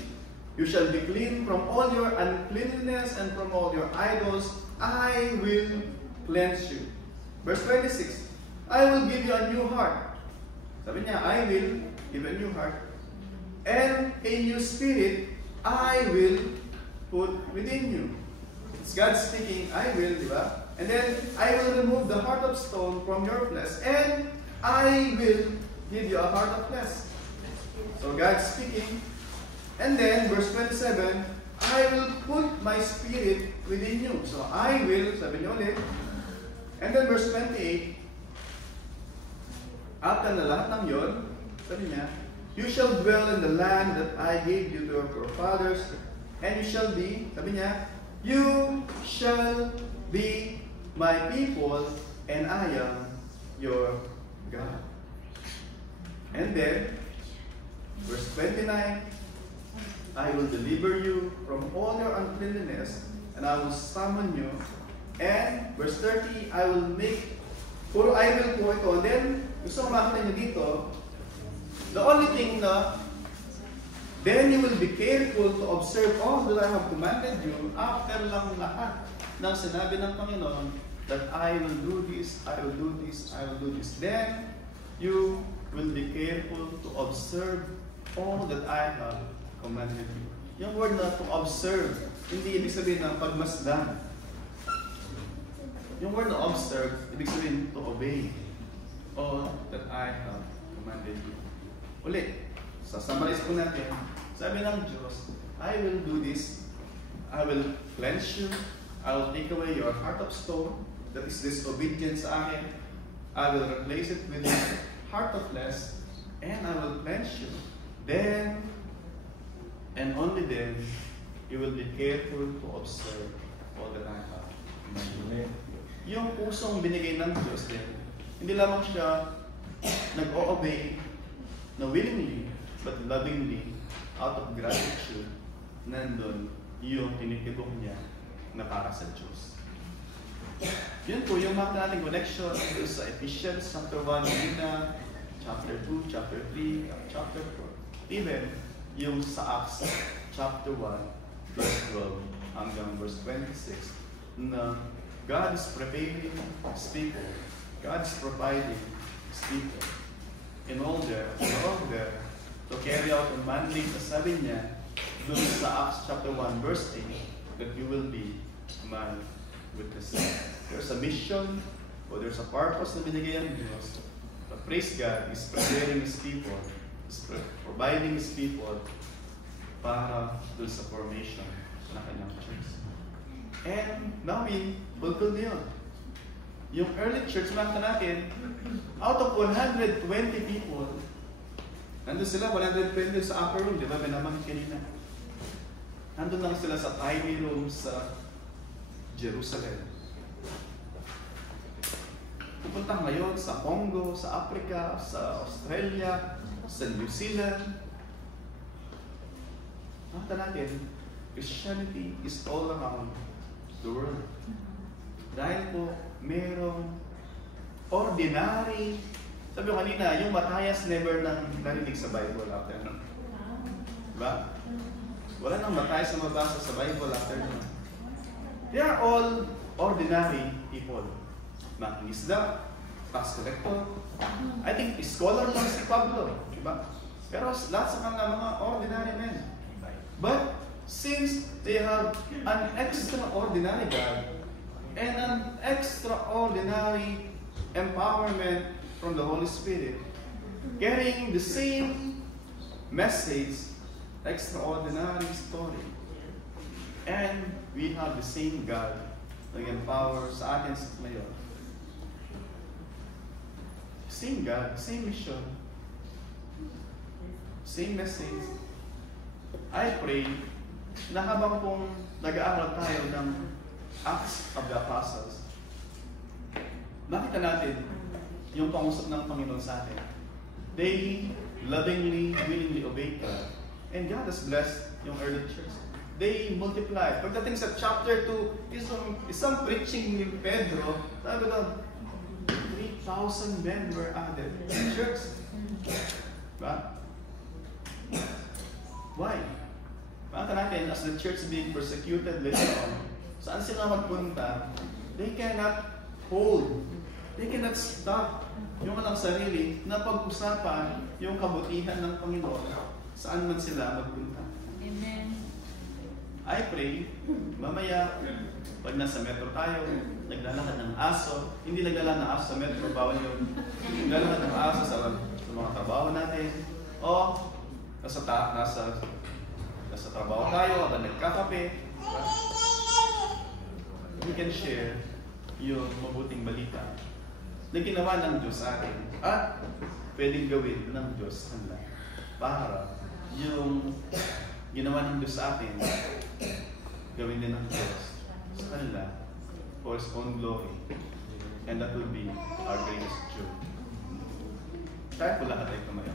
You shall be clean from all your uncleanness and from all your idols. I will cleanse you. Verse 26, I will give you a new heart. Sabi niya, I will give a new heart. And a new spirit, I will put within you. It's God speaking, I will, di ba? And then, I will remove the heart of stone from your flesh, and I will give you a heart of flesh. So, God speaking. And then, verse 27, I will put my spirit within you. So, I will, sabi niyo ulit. And then, verse 28, after na lahat ng yun, sabi niya, you shall dwell in the land that I gave you to your forefathers, and you shall be, sabi niya, you shall be my people, and I am your God. And then, verse 29, I will deliver you from all your uncleanness, and I will summon you. And, verse 30, I will puro I will po ito. And then, gusto ko makita niyo dito, the only thing na, then you will be careful to observe all that I have commanded you after lang lahat ng sinabi ng Panginoon that I will do this, I will do this, I will do this. Then, you will be careful to observe all that I have commanded you. Yung word na to observe, hindi ibig sabihin ng pagmasdan. Yung word na observe, ibig sabihin to obey all that I have commanded you. Ulit, summarize po natin. Sabi ng Diyos, I will do this. I will cleanse you. I will take away your heart of stone that is disobedient sa akin. I will replace it with a heart of flesh, and I will cleanse you. Then, and only then, you will be careful to observe all that I have commanded. Yung pusong binigay ng Diyos din, hindi lamang siya nag-o-obey na willingly, but lovingly, out of gratitude, nandun yung tinitibok niya na para sa Diyos. Yun po yung makita natin connection sa Ephesians chapter 1, chapter 2, chapter 3, chapter 4. Even yung sa Acts chapter 1, verse 12 hanggang verse 26 na God is preparing His people. God is providing His people in order to carry out the mandate na sabi niya dun sa Acts chapter 1 verse 8 that you will be my witnesses. There's a mission or there's a purpose na binigay ng Diyos. But praise God, He's preparing His people, He's providing His people para dun sa formation ng kanyang church. And namin, fulfill niyo. Yung early church, makita natin, out of 120 people, nandun sila, 120 sa upper room, di ba? Binabanggit kanina. Nandun lang sila sa tiny room sa Jerusalem. Pupunta ngayon sa Congo, sa Africa, sa Australia, sa New Zealand. Makita natin, Christianity is all around the world. Dahil po, merong ordinary. Sabi ko kanina, yung Matthias never nang narinig sa Bible after nun. Diba? Wala nang Matthias na mabasa sa Bible after nun. They are all ordinary people. Mangingisda, tax collector. I think scholar lang si Pablo. Diba? Pero lahat sa kanila mga ordinary men. But since they have an extraordinary God and an extraordinary empowerment from the Holy Spirit, carrying the same message, extraordinary story, and we have the same God nag-empower sa atin ngayon. Same God, same mission, same message. I pray na habang kung nag-aaral tayo ng Acts of the Apostles, makita natin yung pangusap ng Panginoon sa atin. They lovingly, willingly obeyed God. And God has blessed yung early church. They multiplied. Pagdating sa chapter 2, isang preaching ni Pedro, sabi doon, 3,000 men were added to the church. Diba? Why? Makita natin, as the church being persecuted later on, saan sila magpunta, they cannot hold, they cannot stop yung kanilang sarili na pag-usapan yung kabutihan ng Panginoon saan man sila magpunta. Amen. I pray, mamaya, pag nasa metro tayo, naglalakad ng aso, hindi naglalakad ng aso sa metro, bawal yun. Naglalakad ng aso sa mga trabaho natin, o nasa trabaho tayo, habang nagkakape, we can share yung mabuting balita na ginawa ng Diyos sa atin at pwedeng gawin ng Diyos kanila para yung ginawa ng Diyos sa atin gawin din ng Diyos sa kanila for His own glory, and that will be our greatest joy. Tayo po lahat ay tumayo.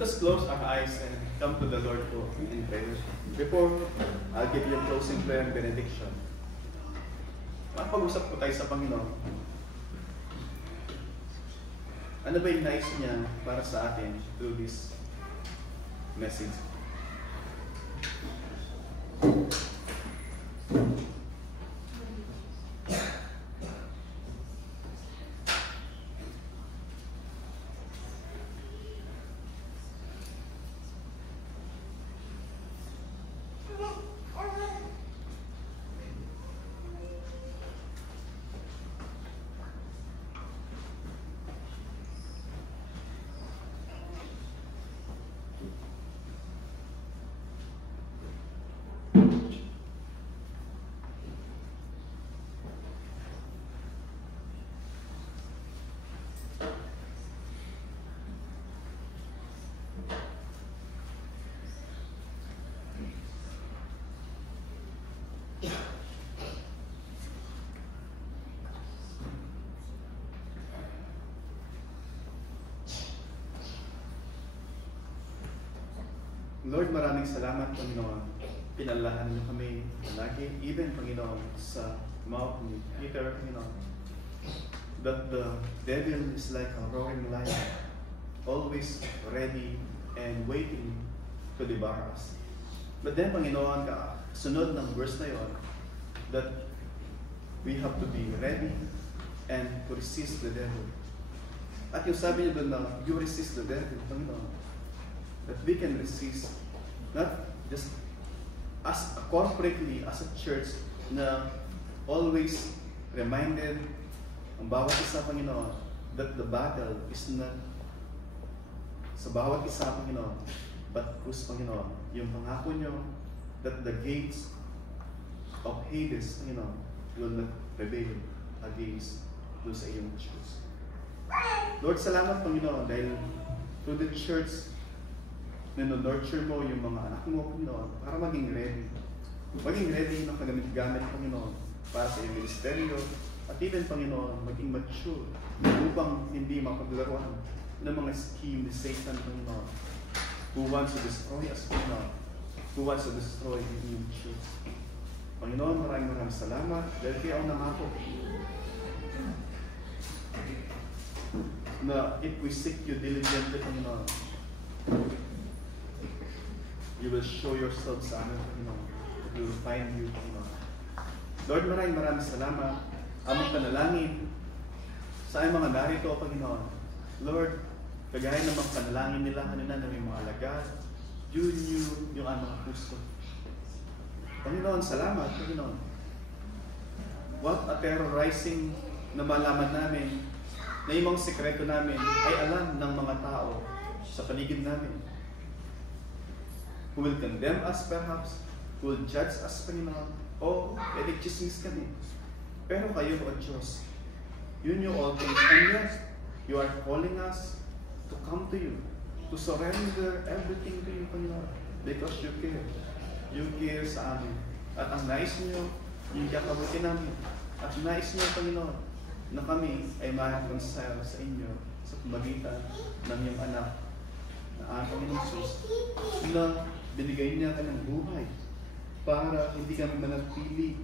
Let us close our eyes and come to the Lord in prayer. Before I'll give you a closing prayer and benediction, mapag-usap po tayo sa Panginoon. Ano ba yung nais niya para sa atin through this message? Lord, maraming salamat, Panginoon. Pinalahan niyo kami lagi, even, Panginoon, sa mouth ni Peter, Panginoon, that the devil is like a roaring lion, always ready and waiting to devour us. But then, Panginoon, sunod ng verse na yon, that we have to be ready and to resist the devil. At yung sabi niyo doon na, you resist the devil, Panginoon, that we can resist, not just as corporately as a church na always reminded ang bawat isa, Panginoon, that the battle is not sa bawat isa, Panginoon, but whose, Panginoon, yung pangako nyo that the gates of Hades, Panginoon, will not prevail against those sa iyong church. Lord, salamat, Panginoon, dahil through the church nurture mo yung mga anak mo, Panginoon, para maging ready. Maging ready na kagamit-gamit, Panginoon, para sa iyong ministeryo, at even, Panginoon, maging mature upang hindi mapaglaruan ng mga scheme ni Satan, Panginoon, who wants to destroy us, Panginoon, who wants to destroy the new church. Panginoon, maraming salamat dahil kayo ang nangako na if we seek you diligently, Panginoon, you will show yourself sa amin, Panginoon. We will find you, Panginoon. Lord, maraming salamat. Aming panalangin sa aming mga narito, Panginoon. Lord, kagaya ng mga panalangin nila kanina na may mga alagad, you knew yung aming puso. Panginoon, salamat, Panginoon. What a terrorizing na malaman namin na yung mga sekreto namin ay alam ng mga tao sa paligid namin. Who will condemn us perhaps, who will judge us, Panginoon, o chismis kami. Pero kayo, O Diyos, you knew all things, and yes, you are calling us to come to you, to surrender everything to you, Panginoon, because you care. You care sa amin. At ang nais niyo, yung kakabuti namin. At nais niyo, Panginoon, na kami ay ma-reconcile sa inyo sa pamagitan ng iyong anak na aking Jesus na binigay niya ka ng buhay para hindi kami manatili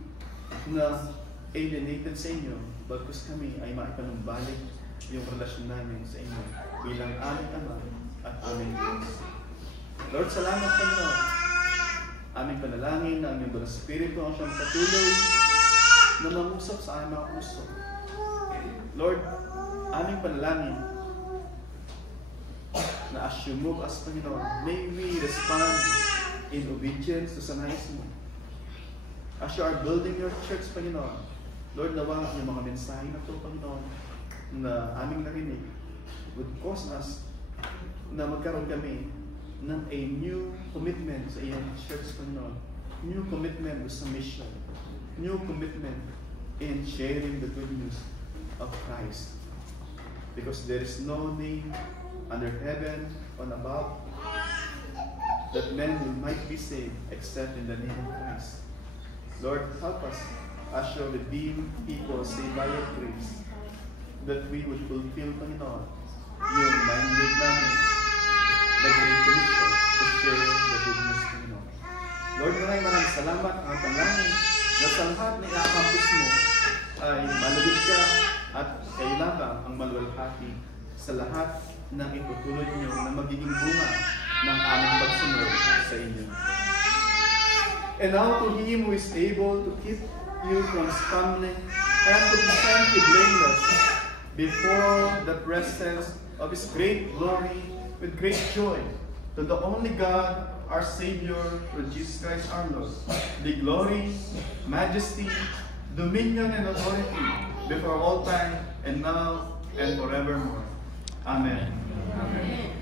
na alienated sa inyo, bagkus kami ay maipanumbalik yung relasyon namin sa inyo bilang aming Ama at aming Diyos. Lord, salamat, Panginoon. Aming panalangin na ang iyong Doon Espiritu ang siyang patuloy na mangusap sa aming mga puso. Lord, aming panalangin na as you move us, Panginoon, may we respond in obedience to sa nais mo. As you are building your church, Panginoon, Lord, nawa yung mga mensahe na ito, Panginoon, na aming narinig would cause us na magkaroon kami ng a new commitment sa iyong church, Panginoon. New commitment sa mission. New commitment in sharing the good news of Christ. Because there is no name under heaven or above that men might be saved except in the name of Christ. Lord, help us as your redeemed people saved by your grace, that we would fulfill, Panginoon, yung mandate namin, the Great Commission to share the good news, Panginoon. Lord, maraming salamat ang panalangin na sa lahat na i-accomplish mo ay malugod ka at kayo lamang ang maluwalhati sa lahat ng itutuloy niyo na magiging bunga ng aming pagsunod sa inyo. And now to Him who is able to keep you from stumbling and to present you blameless before the presence of His great glory with great joy, to the only God, our Savior, through Jesus Christ our Lord, the glory, majesty, dominion, and authority before all time, and now, and forevermore. Amen. Amen.